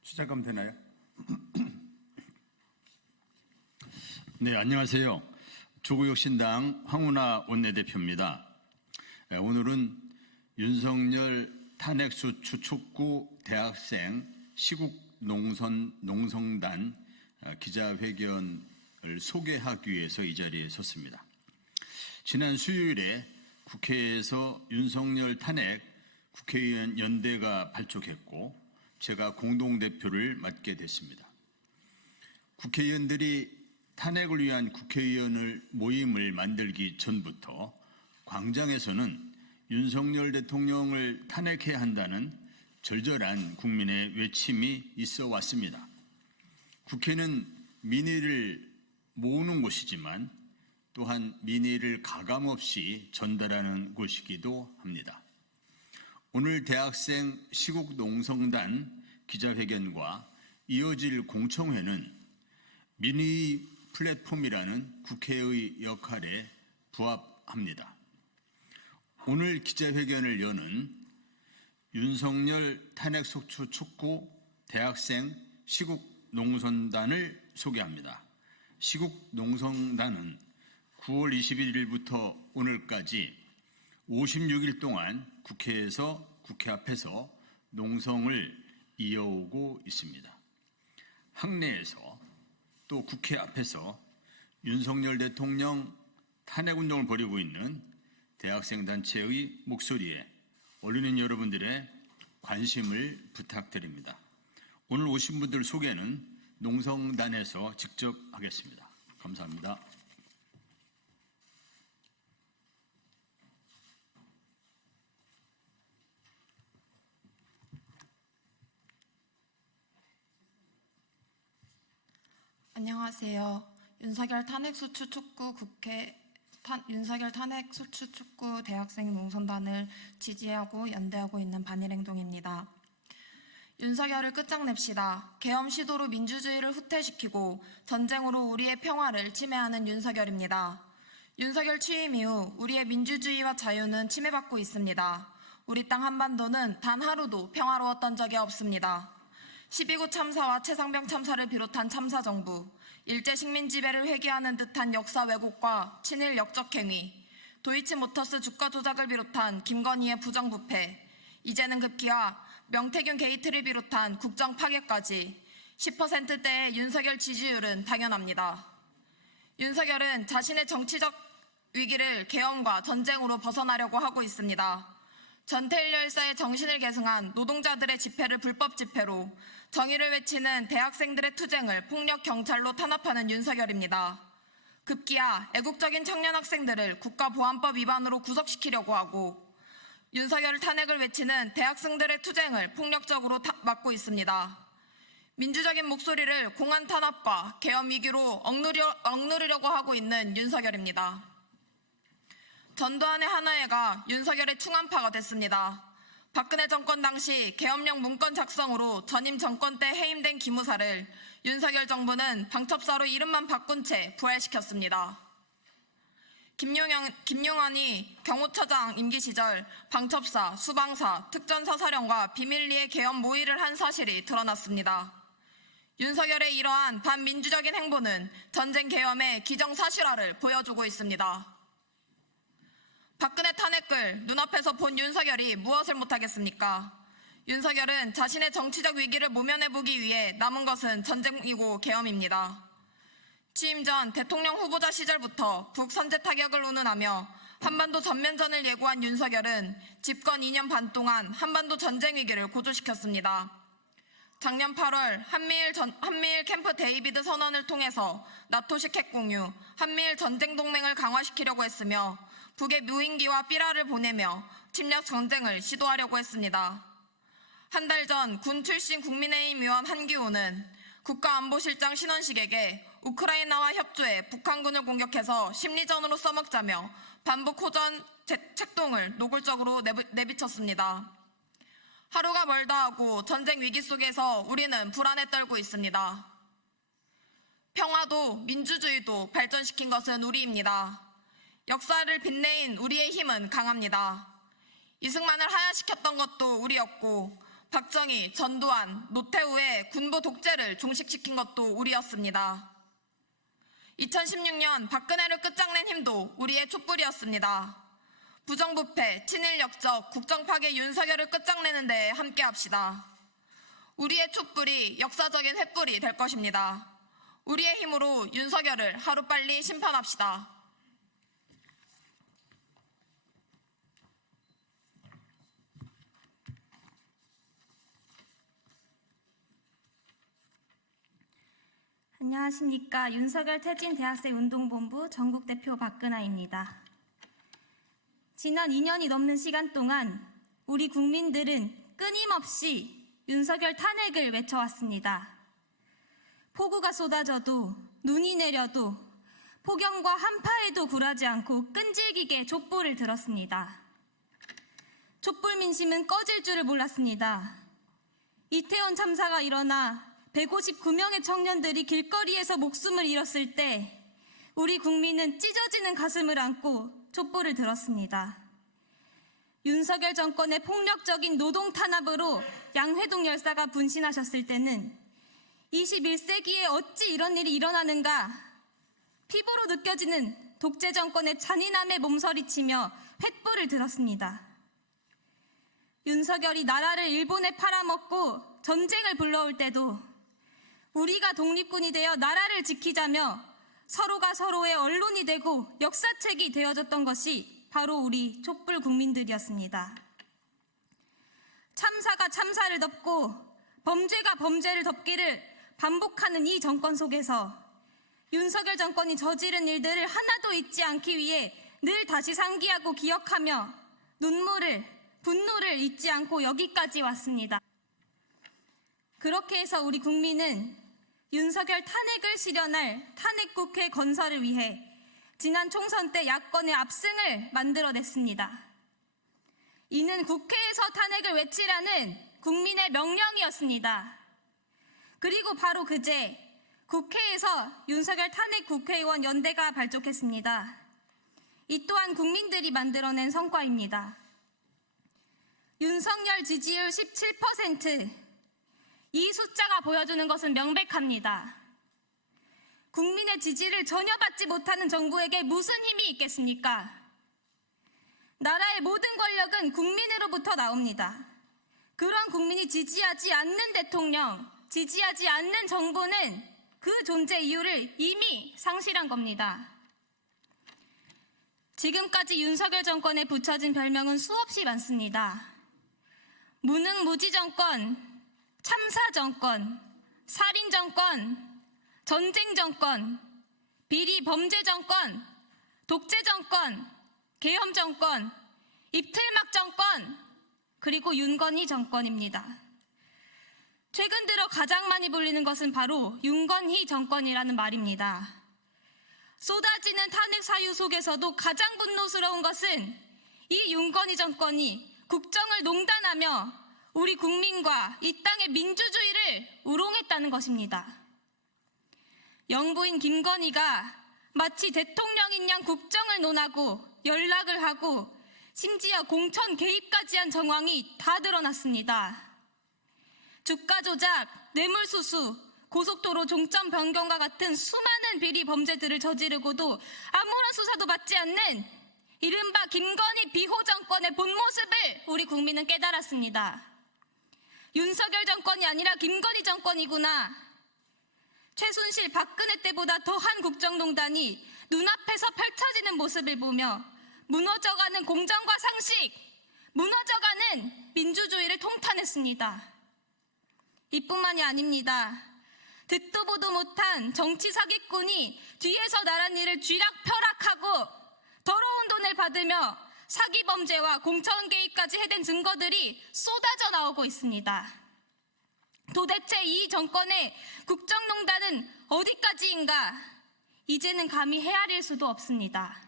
시작하면 되나요? 네, 안녕하세요. 조국혁신당 황운하 원내대표입니다. 오늘은 윤석열 탄핵소추 촉구 대학생 시국 농성단 기자회견을 소개하기 위해서 이 자리에 섰습니다. 지난 수요일에 국회에서 윤석열 탄핵 국회의원 연대가 발족했고 제가 공동대표를 맡게 됐습니다. 국회의원들이 탄핵을 위한 국회의원을 모임을 만들기 전부터 광장에서는 윤석열 대통령을 탄핵해야 한다는 절절한 국민의 외침이 있어 왔습니다. 국회는 민의를 모으는 곳이지만 또한 민의를 가감없이 전달하는 곳이기도 합니다. 오늘 대학생 시국농성단 기자회견과 이어질 공청회는 민의 플랫폼이라는 국회의 역할에 부합합니다. 오늘 기자회견을 여는 윤석열 탄핵소추 촉구 대학생 시국농성단을 소개합니다. 시국농성단은 9월 21일부터 오늘까지 56일 동안 국회 앞에서 농성을 이어오고 있습니다. 학내에서 또 국회 앞에서 윤석열 대통령 탄핵운동을 벌이고 있는 대학생 단체의 목소리에 올리는 여러분들의 관심을 부탁드립니다. 오늘 오신 분들 소개는 농성단에서 직접 하겠습니다. 감사합니다. 안녕하세요. 윤석열 탄핵소추 촉구 대학생 농성단을 지지하고 연대하고 있는 반일행동입니다. 윤석열을 끝장냅시다. 계엄 시도로 민주주의를 후퇴시키고 전쟁으로 우리의 평화를 침해하는 윤석열입니다. 윤석열 취임 이후 우리의 민주주의와 자유는 침해받고 있습니다. 우리 땅 한반도는 단 하루도 평화로웠던 적이 없습니다. 12구 참사와 최상병 참사를 비롯한 참사 정부, 일제 식민 지배를 회귀하는 듯한 역사 왜곡과 친일 역적 행위, 도이치모터스 주가 조작을 비롯한 김건희의 부정부패, 이제는 급기야 명태균 게이트를 비롯한 국정 파괴까지 10%대의 윤석열 지지율은 당연합니다. 윤석열은 자신의 정치적 위기를 계엄과 전쟁으로 벗어나려고 하고 있습니다. 전태일 열사의 정신을 계승한 노동자들의 집회를 불법 집회로, 정의를 외치는 대학생들의 투쟁을 폭력 경찰로 탄압하는 윤석열입니다. 급기야 애국적인 청년 학생들을 국가보안법 위반으로 구속시키려고 하고, 윤석열 탄핵을 외치는 대학생들의 투쟁을 폭력적으로 막고 있습니다. 민주적인 목소리를 공안 탄압과 계엄 위기로 억누르려고 하고 있는 윤석열입니다. 전두환의 하나회가 윤석열의 충암파가 됐습니다. 박근혜 정권 당시 계엄령 문건 작성으로 전임 정권 때 해임된 기무사를 윤석열 정부는 방첩사로 이름만 바꾼 채 부활시켰습니다. 김용환이 경호처장 임기 시절 방첩사, 수방사, 특전사사령과 비밀리에 계엄 모의를 한 사실이 드러났습니다. 윤석열의 이러한 반민주적인 행보는 전쟁 계엄의 기정사실화를 보여주고 있습니다. 박근혜 탄핵을 눈앞에서 본 윤석열이 무엇을 못하겠습니까? 윤석열은 자신의 정치적 위기를 모면해보기 위해 남은 것은 전쟁이고 계엄입니다. 취임 전 대통령 후보자 시절부터 북선제 타격을 운운하며 한반도 전면전을 예고한 윤석열은 집권 2년 반 동안 한반도 전쟁 위기를 고조시켰습니다. 작년 8월 한미일 캠프 데이비드 선언을 통해서 나토식 핵 공유, 한미일 전쟁 동맹을 강화시키려고 했으며 북에 무인기와 삐라를 보내며 침략 전쟁을 시도하려고 했습니다. 한 달 전 군 출신 국민의힘 의원 한기호는 국가안보실장 신원식에게 우크라이나와 협조해 북한군을 공격해서 심리전으로 써먹자며 반북 호전 책동을 노골적으로 내비쳤습니다. 하루가 멀다 하고 전쟁 위기 속에서 우리는 불안에 떨고 있습니다. 평화도 민주주의도 발전시킨 것은 우리입니다. 역사를 빛내인 우리의 힘은 강합니다. 이승만을 하야시켰던 것도 우리였고 박정희, 전두환, 노태우의 군부 독재를 종식시킨 것도 우리였습니다. 2016년 박근혜를 끝장낸 힘도 우리의 촛불이었습니다. 부정부패, 친일 역적, 국정파괴 윤석열을 끝장내는 데 함께합시다. 우리의 촛불이 역사적인 횃불이 될 것입니다. 우리의 힘으로 윤석열을 하루빨리 심판합시다. 안녕하십니까. 윤석열 퇴진 대학생 운동본부 전국대표 박근아입니다. 지난 2년이 넘는 시간 동안 우리 국민들은 끊임없이 윤석열 탄핵을 외쳐왔습니다. 폭우가 쏟아져도 눈이 내려도 폭염과 한파에도 굴하지 않고 끈질기게 촛불을 들었습니다. 촛불 민심은 꺼질 줄을 몰랐습니다. 이태원 참사가 일어나 159명의 청년들이 길거리에서 목숨을 잃었을 때 우리 국민은 찢어지는 가슴을 안고 촛불을 들었습니다. 윤석열 정권의 폭력적인 노동 탄압으로 양회동 열사가 분신하셨을 때는 21세기에 어찌 이런 일이 일어나는가 피부로 느껴지는 독재 정권의 잔인함에 몸서리치며 횃불을 들었습니다. 윤석열이 나라를 일본에 팔아먹고 전쟁을 불러올 때도 우리가 독립군이 되어 나라를 지키자며 서로가 서로의 언론이 되고 역사책이 되어줬던 것이 바로 우리 촛불 국민들이었습니다. 참사가 참사를 덮고 범죄가 범죄를 덮기를 반복하는 이 정권 속에서 윤석열 정권이 저지른 일들을 하나도 잊지 않기 위해 늘 다시 상기하고 기억하며 눈물을, 분노를 잊지 않고 여기까지 왔습니다. 그렇게 해서 우리 국민은 윤석열 탄핵을 실현할 탄핵국회 건설을 위해 지난 총선 때 야권의 압승을 만들어냈습니다. 이는 국회에서 탄핵을 외치라는 국민의 명령이었습니다. 그리고 바로 그제 국회에서 윤석열 탄핵 국회의원 연대가 발족했습니다. 이 또한 국민들이 만들어낸 성과입니다. 윤석열 지지율 17%, 이 숫자가 보여주는 것은 명백합니다. 국민의 지지를 전혀 받지 못하는 정부에게 무슨 힘이 있겠습니까? 나라의 모든 권력은 국민으로부터 나옵니다. 그런 국민이 지지하지 않는 대통령, 지지하지 않는 정부는 그 존재 이유를 이미 상실한 겁니다. 지금까지 윤석열 정권에 붙여진 별명은 수없이 많습니다. 무능무지 정권, 참사 정권, 살인 정권, 전쟁 정권, 비리 범죄 정권, 독재 정권, 계엄 정권, 입틀막 정권, 그리고 윤건희 정권입니다. 최근 들어 가장 많이 불리는 것은 바로 윤건희 정권이라는 말입니다. 쏟아지는 탄핵 사유 속에서도 가장 분노스러운 것은 이 윤건희 정권이 국정을 농단하며 우리 국민과 이 땅의 민주주의를 우롱했다는 것입니다. 영부인 김건희가 마치 대통령인 양 국정을 논하고 연락을 하고 심지어 공천 개입까지 한 정황이 다 드러났습니다. 주가 조작, 뇌물수수, 고속도로 종점 변경과 같은 수많은 비리 범죄들을 저지르고도 아무런 수사도 받지 않는 이른바 김건희 비호 정권의 본 모습을 우리 국민은 깨달았습니다. 윤석열 정권이 아니라 김건희 정권이구나. 최순실, 박근혜 때보다 더한 국정농단이 눈앞에서 펼쳐지는 모습을 보며 무너져가는 공정과 상식, 무너져가는 민주주의를 통탄했습니다. 이뿐만이 아닙니다. 듣도 보도 못한 정치 사기꾼이 뒤에서 나란 일을 쥐락펴락하고 더러운 돈을 받으며 사기 범죄와 공천 개입까지 해댄 증거들이 쏟아져 나오고 있습니다. 도대체 이 정권의 국정농단은 어디까지인가? 이제는 감히 헤아릴 수도 없습니다.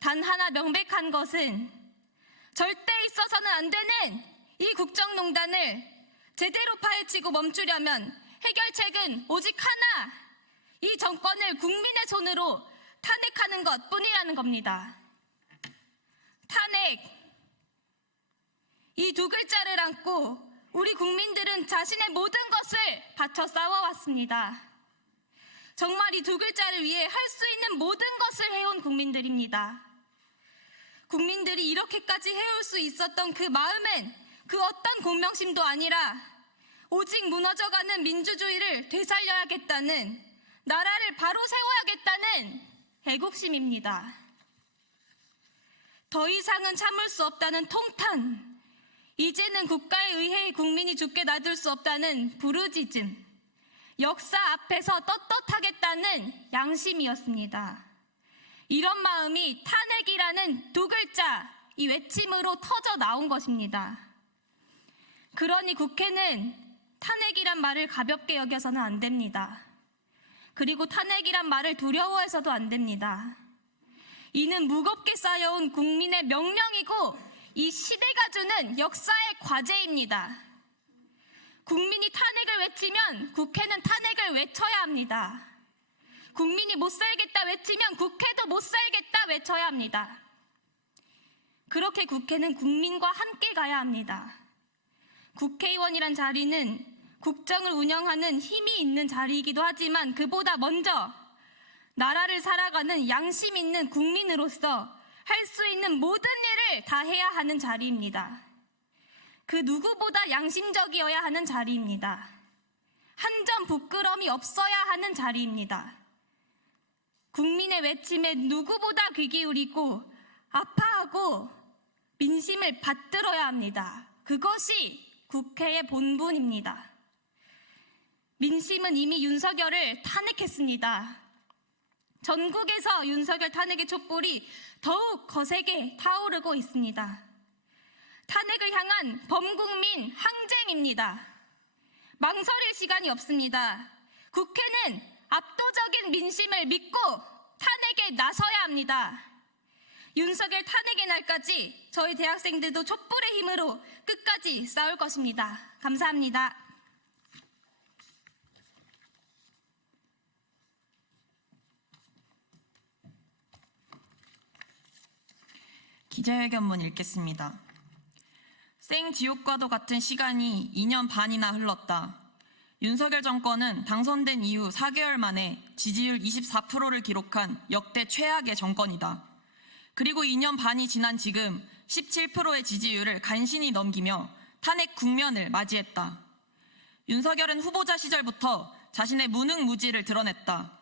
단 하나 명백한 것은 절대 있어서는 안 되는 이 국정농단을 제대로 파헤치고 멈추려면 해결책은 오직 하나, 이 정권을 국민의 손으로 탄핵하는 것뿐이라는 겁니다. 탄핵. 이 두 글자를 안고 우리 국민들은 자신의 모든 것을 바쳐 싸워왔습니다. 정말 이 두 글자를 위해 할 수 있는 모든 것을 해온 국민들입니다. 국민들이 이렇게까지 해올 수 있었던 그 마음은 그 어떤 공명심도 아니라 오직 무너져가는 민주주의를 되살려야겠다는, 나라를 바로 세워야겠다는 애국심입니다. 더 이상은 참을 수 없다는 통탄, 이제는 국가에 의해 국민이 죽게 놔둘 수 없다는 부르짖음, 역사 앞에서 떳떳하겠다는 양심이었습니다. 이런 마음이 탄핵이라는 두 글자, 이 외침으로 터져 나온 것입니다. 그러니 국회는 탄핵이란 말을 가볍게 여겨서는 안 됩니다. 그리고 탄핵이란 말을 두려워해서도 안 됩니다. 이는 무겁게 쌓여온 국민의 명령이고 이 시대가 주는 역사의 과제입니다. 국민이 탄핵을 외치면 국회는 탄핵을 외쳐야 합니다. 국민이 못 살겠다 외치면 국회도 못 살겠다 외쳐야 합니다. 그렇게 국회는 국민과 함께 가야 합니다. 국회의원이란 자리는 국정을 운영하는 힘이 있는 자리이기도 하지만 그보다 먼저 나라를 살아가는 양심 있는 국민으로서 할 수 있는 모든 일을 다 해야 하는 자리입니다. 그 누구보다 양심적이어야 하는 자리입니다. 한 점 부끄러움이 없어야 하는 자리입니다. 국민의 외침에 누구보다 귀 기울이고 아파하고 민심을 받들어야 합니다. 그것이 국회의 본분입니다. 민심은 이미 윤석열을 탄핵했습니다. 전국에서 윤석열 탄핵의 촛불이 더욱 거세게 타오르고 있습니다. 탄핵을 향한 범국민 항쟁입니다. 망설일 시간이 없습니다. 국회는 압도적인 민심을 믿고 탄핵에 나서야 합니다. 윤석열 탄핵의 날까지 저희 대학생들도 촛불의 힘으로 끝까지 싸울 것입니다. 감사합니다. 기자회견문 읽겠습니다. 생지옥과도 같은 시간이 2년 반이나 흘렀다. 윤석열 정권은 당선된 이후 4개월 만에 지지율 24%를 기록한 역대 최악의 정권이다. 그리고 2년 반이 지난 지금 17%의 지지율을 간신히 넘기며 탄핵 국면을 맞이했다. 윤석열은 후보자 시절부터 자신의 무능무지를 드러냈다.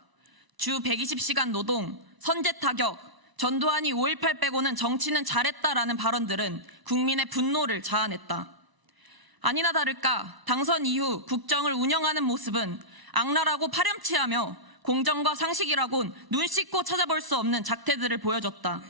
주 120시간 노동, 선제 타격, 전두환이 5.18 빼고는 정치는 잘했다라는 발언들은 국민의 분노를 자아냈다. 아니나 다를까 당선 이후 국정을 운영하는 모습은 악랄하고 파렴치하며 공정과 상식이라곤 눈 씻고 찾아볼 수 없는 작태들을 보여줬다.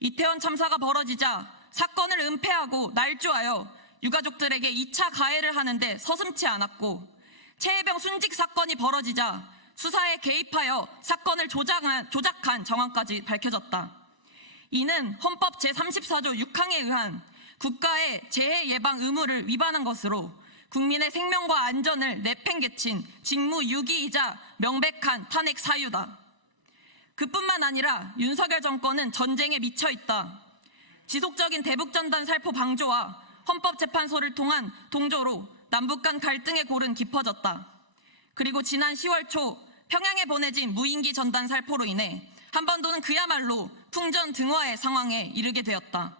이태원 참사가 벌어지자 사건을 은폐하고 날조하여 유가족들에게 2차 가해를 하는데 서슴지 않았고, 최혜병 순직 사건이 벌어지자 수사에 개입하여 사건을 조작한 정황까지 밝혀졌다. 이는 헌법 제34조 6항에 의한 국가의 재해 예방 의무를 위반한 것으로 국민의 생명과 안전을 내팽개친 직무유기이자 명백한 탄핵 사유다. 그뿐만 아니라 윤석열 정권은 전쟁에 미쳐있다. 지속적인 대북전단 살포 방조와 헌법재판소를 통한 동조로 남북 간 갈등의 골은 깊어졌다. 그리고 지난 10월 초 평양에 보내진 무인기 전단 살포로 인해 한반도는 그야말로 풍전등화의 상황에 이르게 되었다.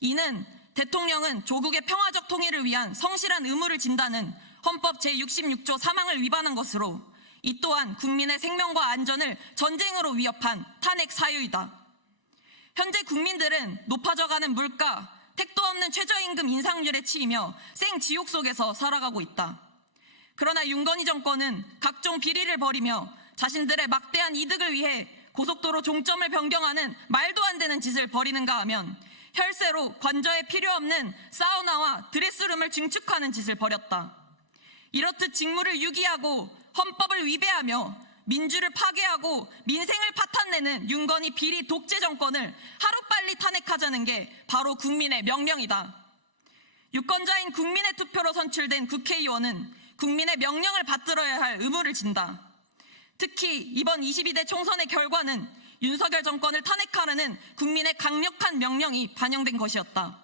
이는 대통령은 조국의 평화적 통일을 위한 성실한 의무를 진다는 헌법 제66조 3항을 위반한 것으로, 이 또한 국민의 생명과 안전을 전쟁으로 위협한 탄핵 사유이다. 현재 국민들은 높아져가는 물가, 택도 없는 최저임금 인상률에 치이며 생지옥 속에서 살아가고 있다. 그러나 윤건희 정권은 각종 비리를 벌이며 자신들의 막대한 이득을 위해 고속도로 종점을 변경하는 말도 안 되는 짓을 벌이는가 하면 혈세로 관저에 필요 없는 사우나와 드레스룸을 증축하는 짓을 벌였다. 이렇듯 직무를 유기하고 헌법을 위배하며 민주를 파괴하고 민생을 파탄내는 윤건희 비리 독재 정권을 하루빨리 탄핵하자는 게 바로 국민의 명령이다. 유권자인 국민의 투표로 선출된 국회의원은 국민의 명령을 받들어야 할 의무를 진다. 특히 이번 22대 총선의 결과는 윤석열 정권을 탄핵하라는 국민의 강력한 명령이 반영된 것이었다.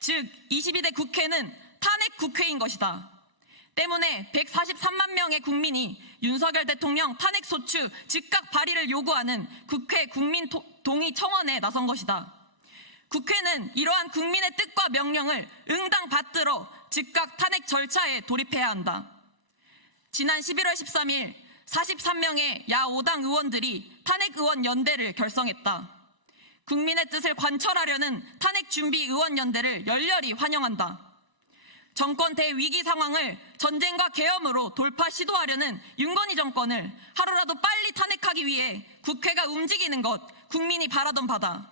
즉 22대 국회는 탄핵 국회인 것이다. 때문에 143만 명의 국민이 윤석열 대통령 탄핵소추 즉각 발의를 요구하는 국회 국민 동의 청원에 나선 것이다. 국회는 이러한 국민의 뜻과 명령을 응당 받들어 즉각 탄핵 절차에 돌입해야 한다. 지난 11월 13일 43명의 야 5당 의원들이 탄핵의원연대를 결성했다. 국민의 뜻을 관철하려는 탄핵준비의원연대를 열렬히 환영한다. 정권 대위기 상황을 전쟁과 계엄으로 돌파 시도하려는 윤건희 정권을 하루라도 빨리 탄핵하기 위해 국회가 움직이는 것 국민이 바라던 바다.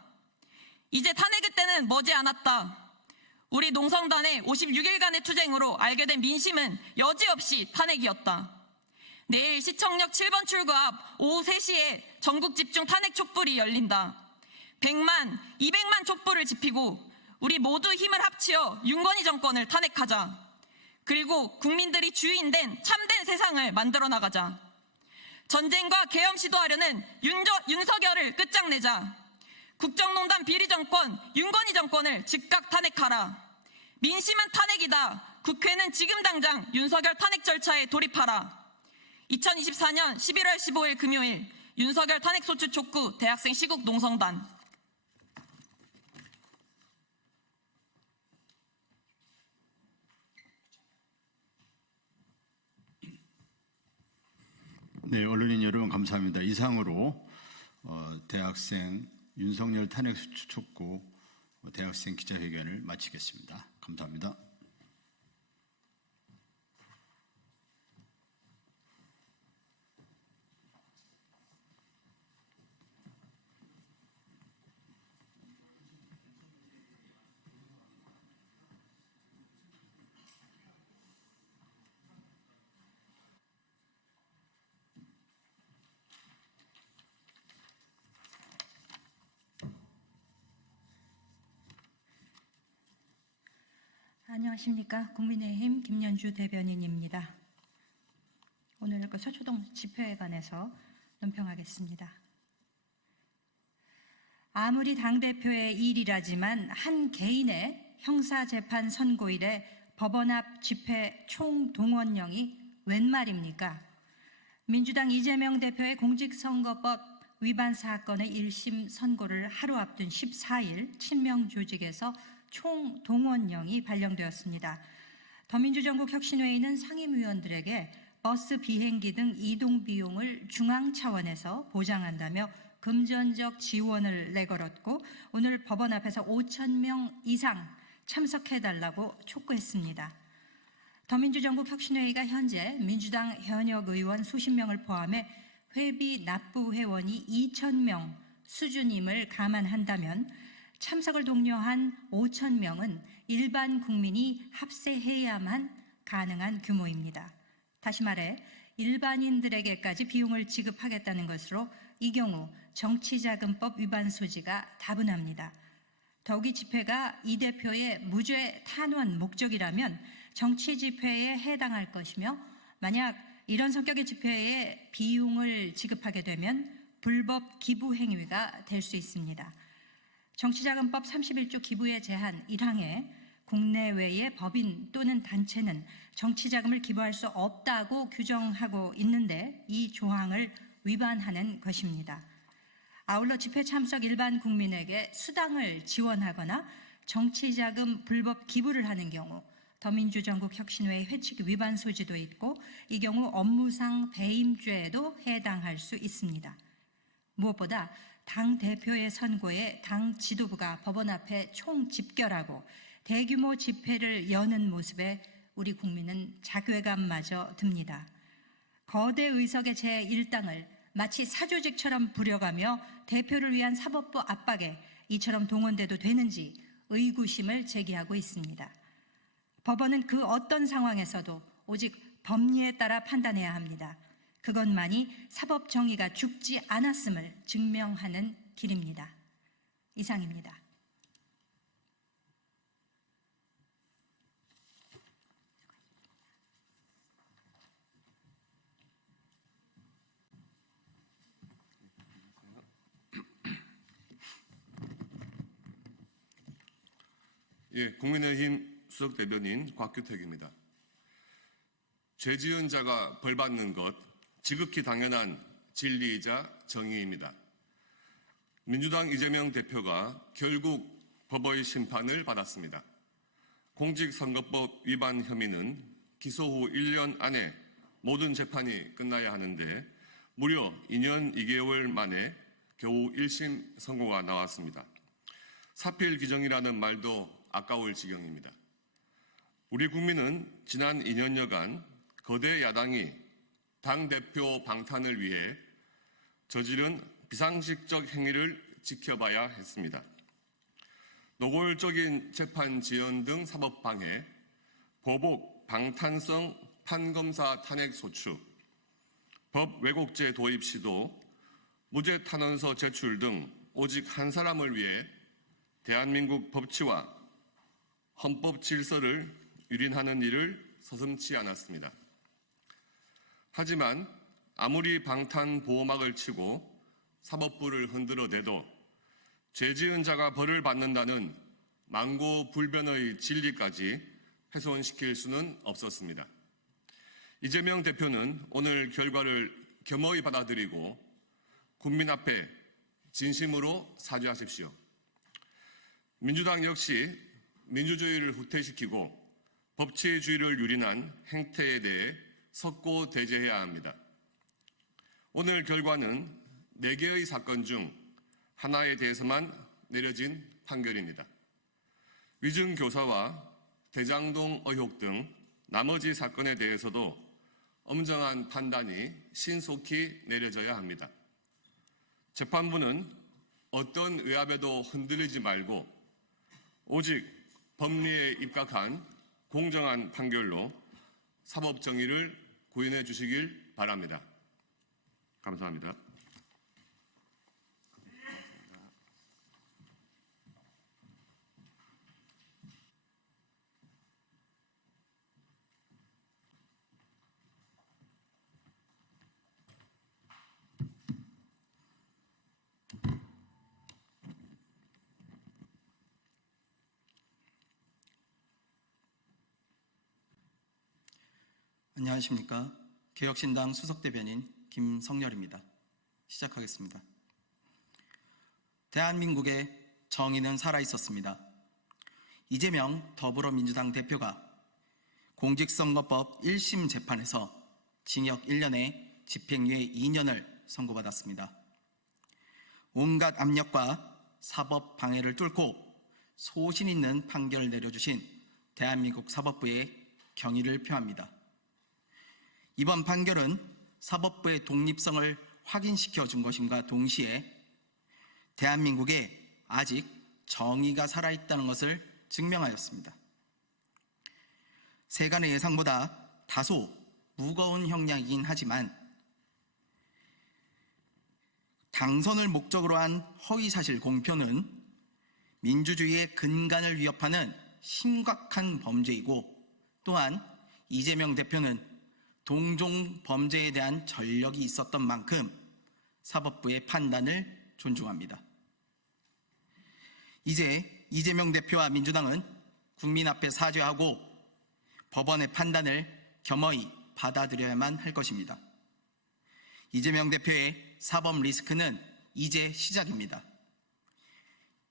이제 탄핵의 때는 머지않았다. 우리 농성단의 56일간의 투쟁으로 알게 된 민심은 여지없이 탄핵이었다. 내일 시청역 7번 출구 앞 오후 3시에 전국 집중 탄핵 촛불이 열린다. 100만, 200만 촛불을 지피고 우리 모두 힘을 합치어 윤건희 정권을 탄핵하자. 그리고 국민들이 주인된 참된 세상을 만들어 나가자. 전쟁과 계엄 시도하려는 윤석열을 끝장내자. 국정농단 비리 정권, 윤건희 정권을 즉각 탄핵하라. 민심은 탄핵이다. 국회는 지금 당장 윤석열 탄핵 절차에 돌입하라. 2024년 11월 15일 금요일 윤석열 탄핵소추 촉구 대학생 시국 농성단. 네, 언론인 여러분 감사합니다. 이상으로 대학생 윤석열 탄핵소추 촉구 대학생 기자회견을 마치겠습니다. 감사합니다. 안녕하십니까. 국민의힘 김연주 대변인입니다. 오늘 서초동 집회에 관해서 논평하겠습니다. 아무리 당대표의 일이라지만 한 개인의 형사재판 선고일에 법원 앞 집회 총동원령이 웬 말입니까? 민주당 이재명 대표의 공직선거법 위반 사건의 1심 선고를 하루 앞둔 14일 친명조직에서 총동원령이 발령되었습니다. 더민주전국혁신회의는 상임위원들에게 버스 비행기 등 이동 비용을 중앙 차원에서 보장한다며 금전적 지원을 내걸었고 오늘 법원 앞에서 5,000명 이상 참석해달라고 촉구했습니다. 더민주전국혁신회의가 현재 민주당 현역 의원 수십 명을 포함해 회비 납부 회원이 2,000명 수준임을 감안한다면 참석을 독려한 5,000명은 일반 국민이 합세해야만 가능한 규모입니다. 다시 말해 일반인들에게까지 비용을 지급하겠다는 것으로 이 경우 정치자금법 위반 소지가 다분합니다. 더욱이 집회가 이 대표의 무죄 탄원 목적이라면 정치 집회에 해당할 것이며 만약 이런 성격의 집회에 비용을 지급하게 되면 불법 기부 행위가 될 수 있습니다. 정치자금법 31조 기부의 제한 1항에 국내외의 법인 또는 단체는 정치자금을 기부할 수 없다고 규정하고 있는데 이 조항을 위반하는 것입니다. 아울러 집회 참석 일반 국민에게 수당을 지원하거나 정치자금 불법 기부를 하는 경우 더민주전국혁신회의 회칙 위반 소지도 있고 이 경우 업무상 배임죄에도 해당할 수 있습니다. 무엇보다 당 대표의 선고에 당 지도부가 법원 앞에 총집결하고 대규모 집회를 여는 모습에 우리 국민은 자괴감마저 듭니다. 거대 의석의 제1당을 마치 사조직처럼 부려가며 대표를 위한 사법부 압박에 이처럼 동원돼도 되는지 의구심을 제기하고 있습니다. 법원은 그 어떤 상황에서도 오직 법리에 따라 판단해야 합니다. 그것만이 사법 정의가 죽지 않았음을 증명하는 길입니다. 이상입니다. 국민의힘 수석대변인 곽규택입니다. 죄 지은 자가 벌 받는 것, 지극히 당연한 진리이자 정의입니다. 민주당 이재명 대표가 결국 법의 심판을 받았습니다. 공직선거법 위반 혐의는 기소 후 1년 안에 모든 재판이 끝나야 하는데 무려 2년 2개월 만에 겨우 1심 선고가 나왔습니다. 사필 규정이라는 말도 아까울 지경입니다. 우리 국민은 지난 2년여간 거대 야당이 당대표 방탄을 위해 저지른 비상식적 행위를 지켜봐야 했습니다. 노골적인 재판 지연 등 사법 방해, 보복 방탄성 판검사 탄핵 소추, 법 왜곡죄 도입 시도, 무죄 탄원서 제출 등 오직 한 사람을 위해 대한민국 법치와 헌법 질서를 유린하는 일을 서슴지 않았습니다. 하지만 아무리 방탄 보호막을 치고 사법부를 흔들어대도 죄 지은 자가 벌을 받는다는 망고불변의 진리까지 훼손시킬 수는 없었습니다. 이재명 대표는 오늘 결과를 겸허히 받아들이고 국민 앞에 진심으로 사죄하십시오. 민주당 역시 민주주의를 후퇴시키고 법치주의를 유린한 행태에 대해 석고대죄해야 합니다. 오늘 결과는 4개의 사건 중 하나에 대해서만 내려진 판결입니다. 위증교사와 대장동 의혹 등 나머지 사건에 대해서도 엄정한 판단이 신속히 내려져야 합니다. 재판부는 어떤 외압에도 흔들리지 말고 오직 법리에 입각한 공정한 판결로 사법 정의를 구현해 주시길 바랍니다. 감사합니다. 안녕하십니까. 개혁신당 수석대변인 김성렬입니다. 시작하겠습니다. 대한민국의 정의는 살아있었습니다. 이재명 더불어민주당 대표가 공직선거법 1심 재판에서 징역 1년에 집행유예 2년을 선고받았습니다. 온갖 압력과 사법 방해를 뚫고 소신 있는 판결을 내려주신 대한민국 사법부에 경의를 표합니다. 이번 판결은 사법부의 독립성을 확인시켜 준 것임과 동시에 대한민국에 아직 정의가 살아있다는 것을 증명하였습니다. 세간의 예상보다 다소 무거운 형량이긴 하지만 당선을 목적으로 한 허위사실 공표는 민주주의의 근간을 위협하는 심각한 범죄이고 또한 이재명 대표는 동종 범죄에 대한 전력이 있었던 만큼 사법부의 판단을 존중합니다. 이제 이재명 대표와 민주당은 국민 앞에 사죄하고 법원의 판단을 겸허히 받아들여야만 할 것입니다. 이재명 대표의 사법 리스크는 이제 시작입니다.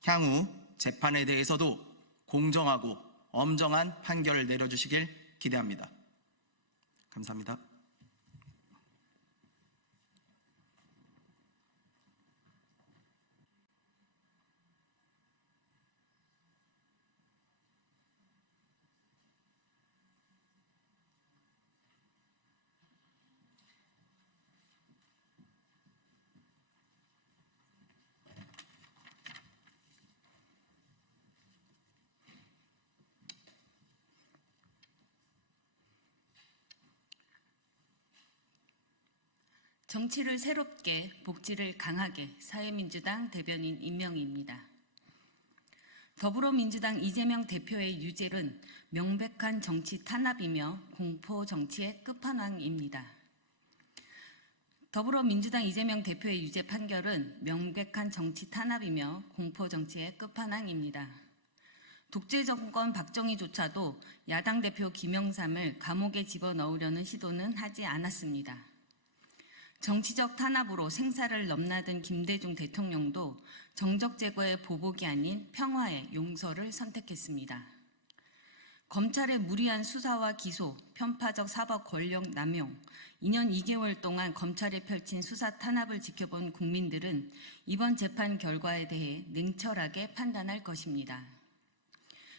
향후 재판에 대해서도 공정하고 엄정한 판결을 내려주시길 기대합니다. 감사합니다. 정치를 새롭게, 복지를 강하게 사회민주당 대변인 임명희입니다. 더불어민주당 이재명 대표의 유죄는 명백한 정치 탄압이며 공포 정치의 끝판왕입니다. 더불어민주당 이재명 대표의 유죄 판결은 명백한 정치 탄압이며 공포 정치의 끝판왕입니다. 독재 정권 박정희조차도 야당 대표 김영삼을 감옥에 집어넣으려는 시도는 하지 않았습니다. 정치적 탄압으로 생사를 넘나든 김대중 대통령도 정적 제거의 보복이 아닌 평화의 용서를 선택했습니다. 검찰의 무리한 수사와 기소, 편파적 사법 권력 남용, 2년 2개월 동안 검찰이 펼친 수사 탄압을 지켜본 국민들은 이번 재판 결과에 대해 냉철하게 판단할 것입니다.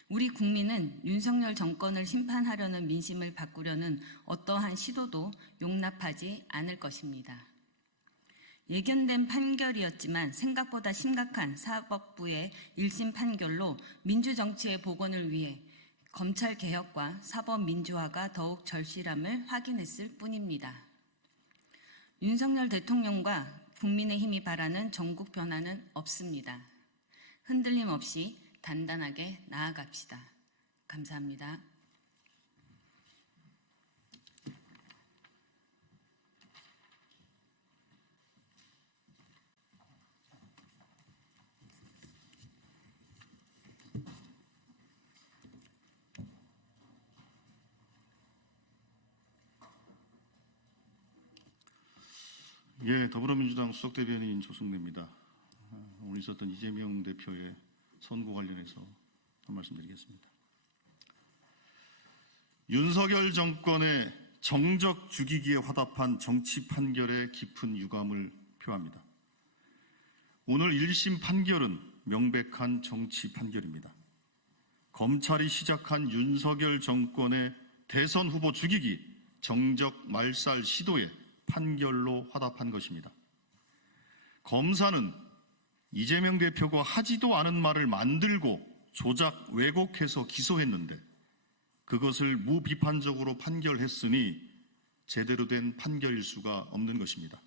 우리 국민은 윤석열 정권을 심판하려는 민심을 바꾸려는 어떠한 시도도 용납하지 않을 것입니다. 예견된 판결이었지만 생각보다 심각한 사법부의 1심 판결로 민주정치의 복원을 위해 검찰 개혁과 사법 민주화가 더욱 절실함을 확인했을 뿐입니다. 윤석열 대통령과 국민의힘이 바라는 전국 변화는 없습니다. 흔들림 없이 단단하게 나아갑시다. 감사합니다. 예, 더불어민주당 수석대변인 조승래입니다. 오늘 있었던 이재명 대표의 선고 관련해서 한 말씀 드리겠습니다. 윤석열 정권의 정적 죽이기에 화답한 정치 판결에 깊은 유감을 표합니다. 오늘 1심 판결은 명백한 정치 판결입니다. 검찰이 시작한 윤석열 정권의 대선 후보 죽이기 정적 말살 시도에 판결로 화답한 것입니다. 검사는 이재명 대표가 하지도 않은 말을 만들고 조작, 왜곡해서 기소했는데 그것을 무비판적으로 판결했으니 제대로 된 판결일 수가 없는 것입니다.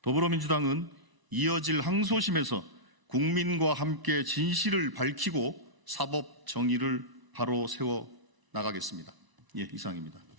더불어민주당은 이어질 항소심에서 국민과 함께 진실을 밝히고 사법 정의를 바로 세워 나가겠습니다. 예, 이상입니다.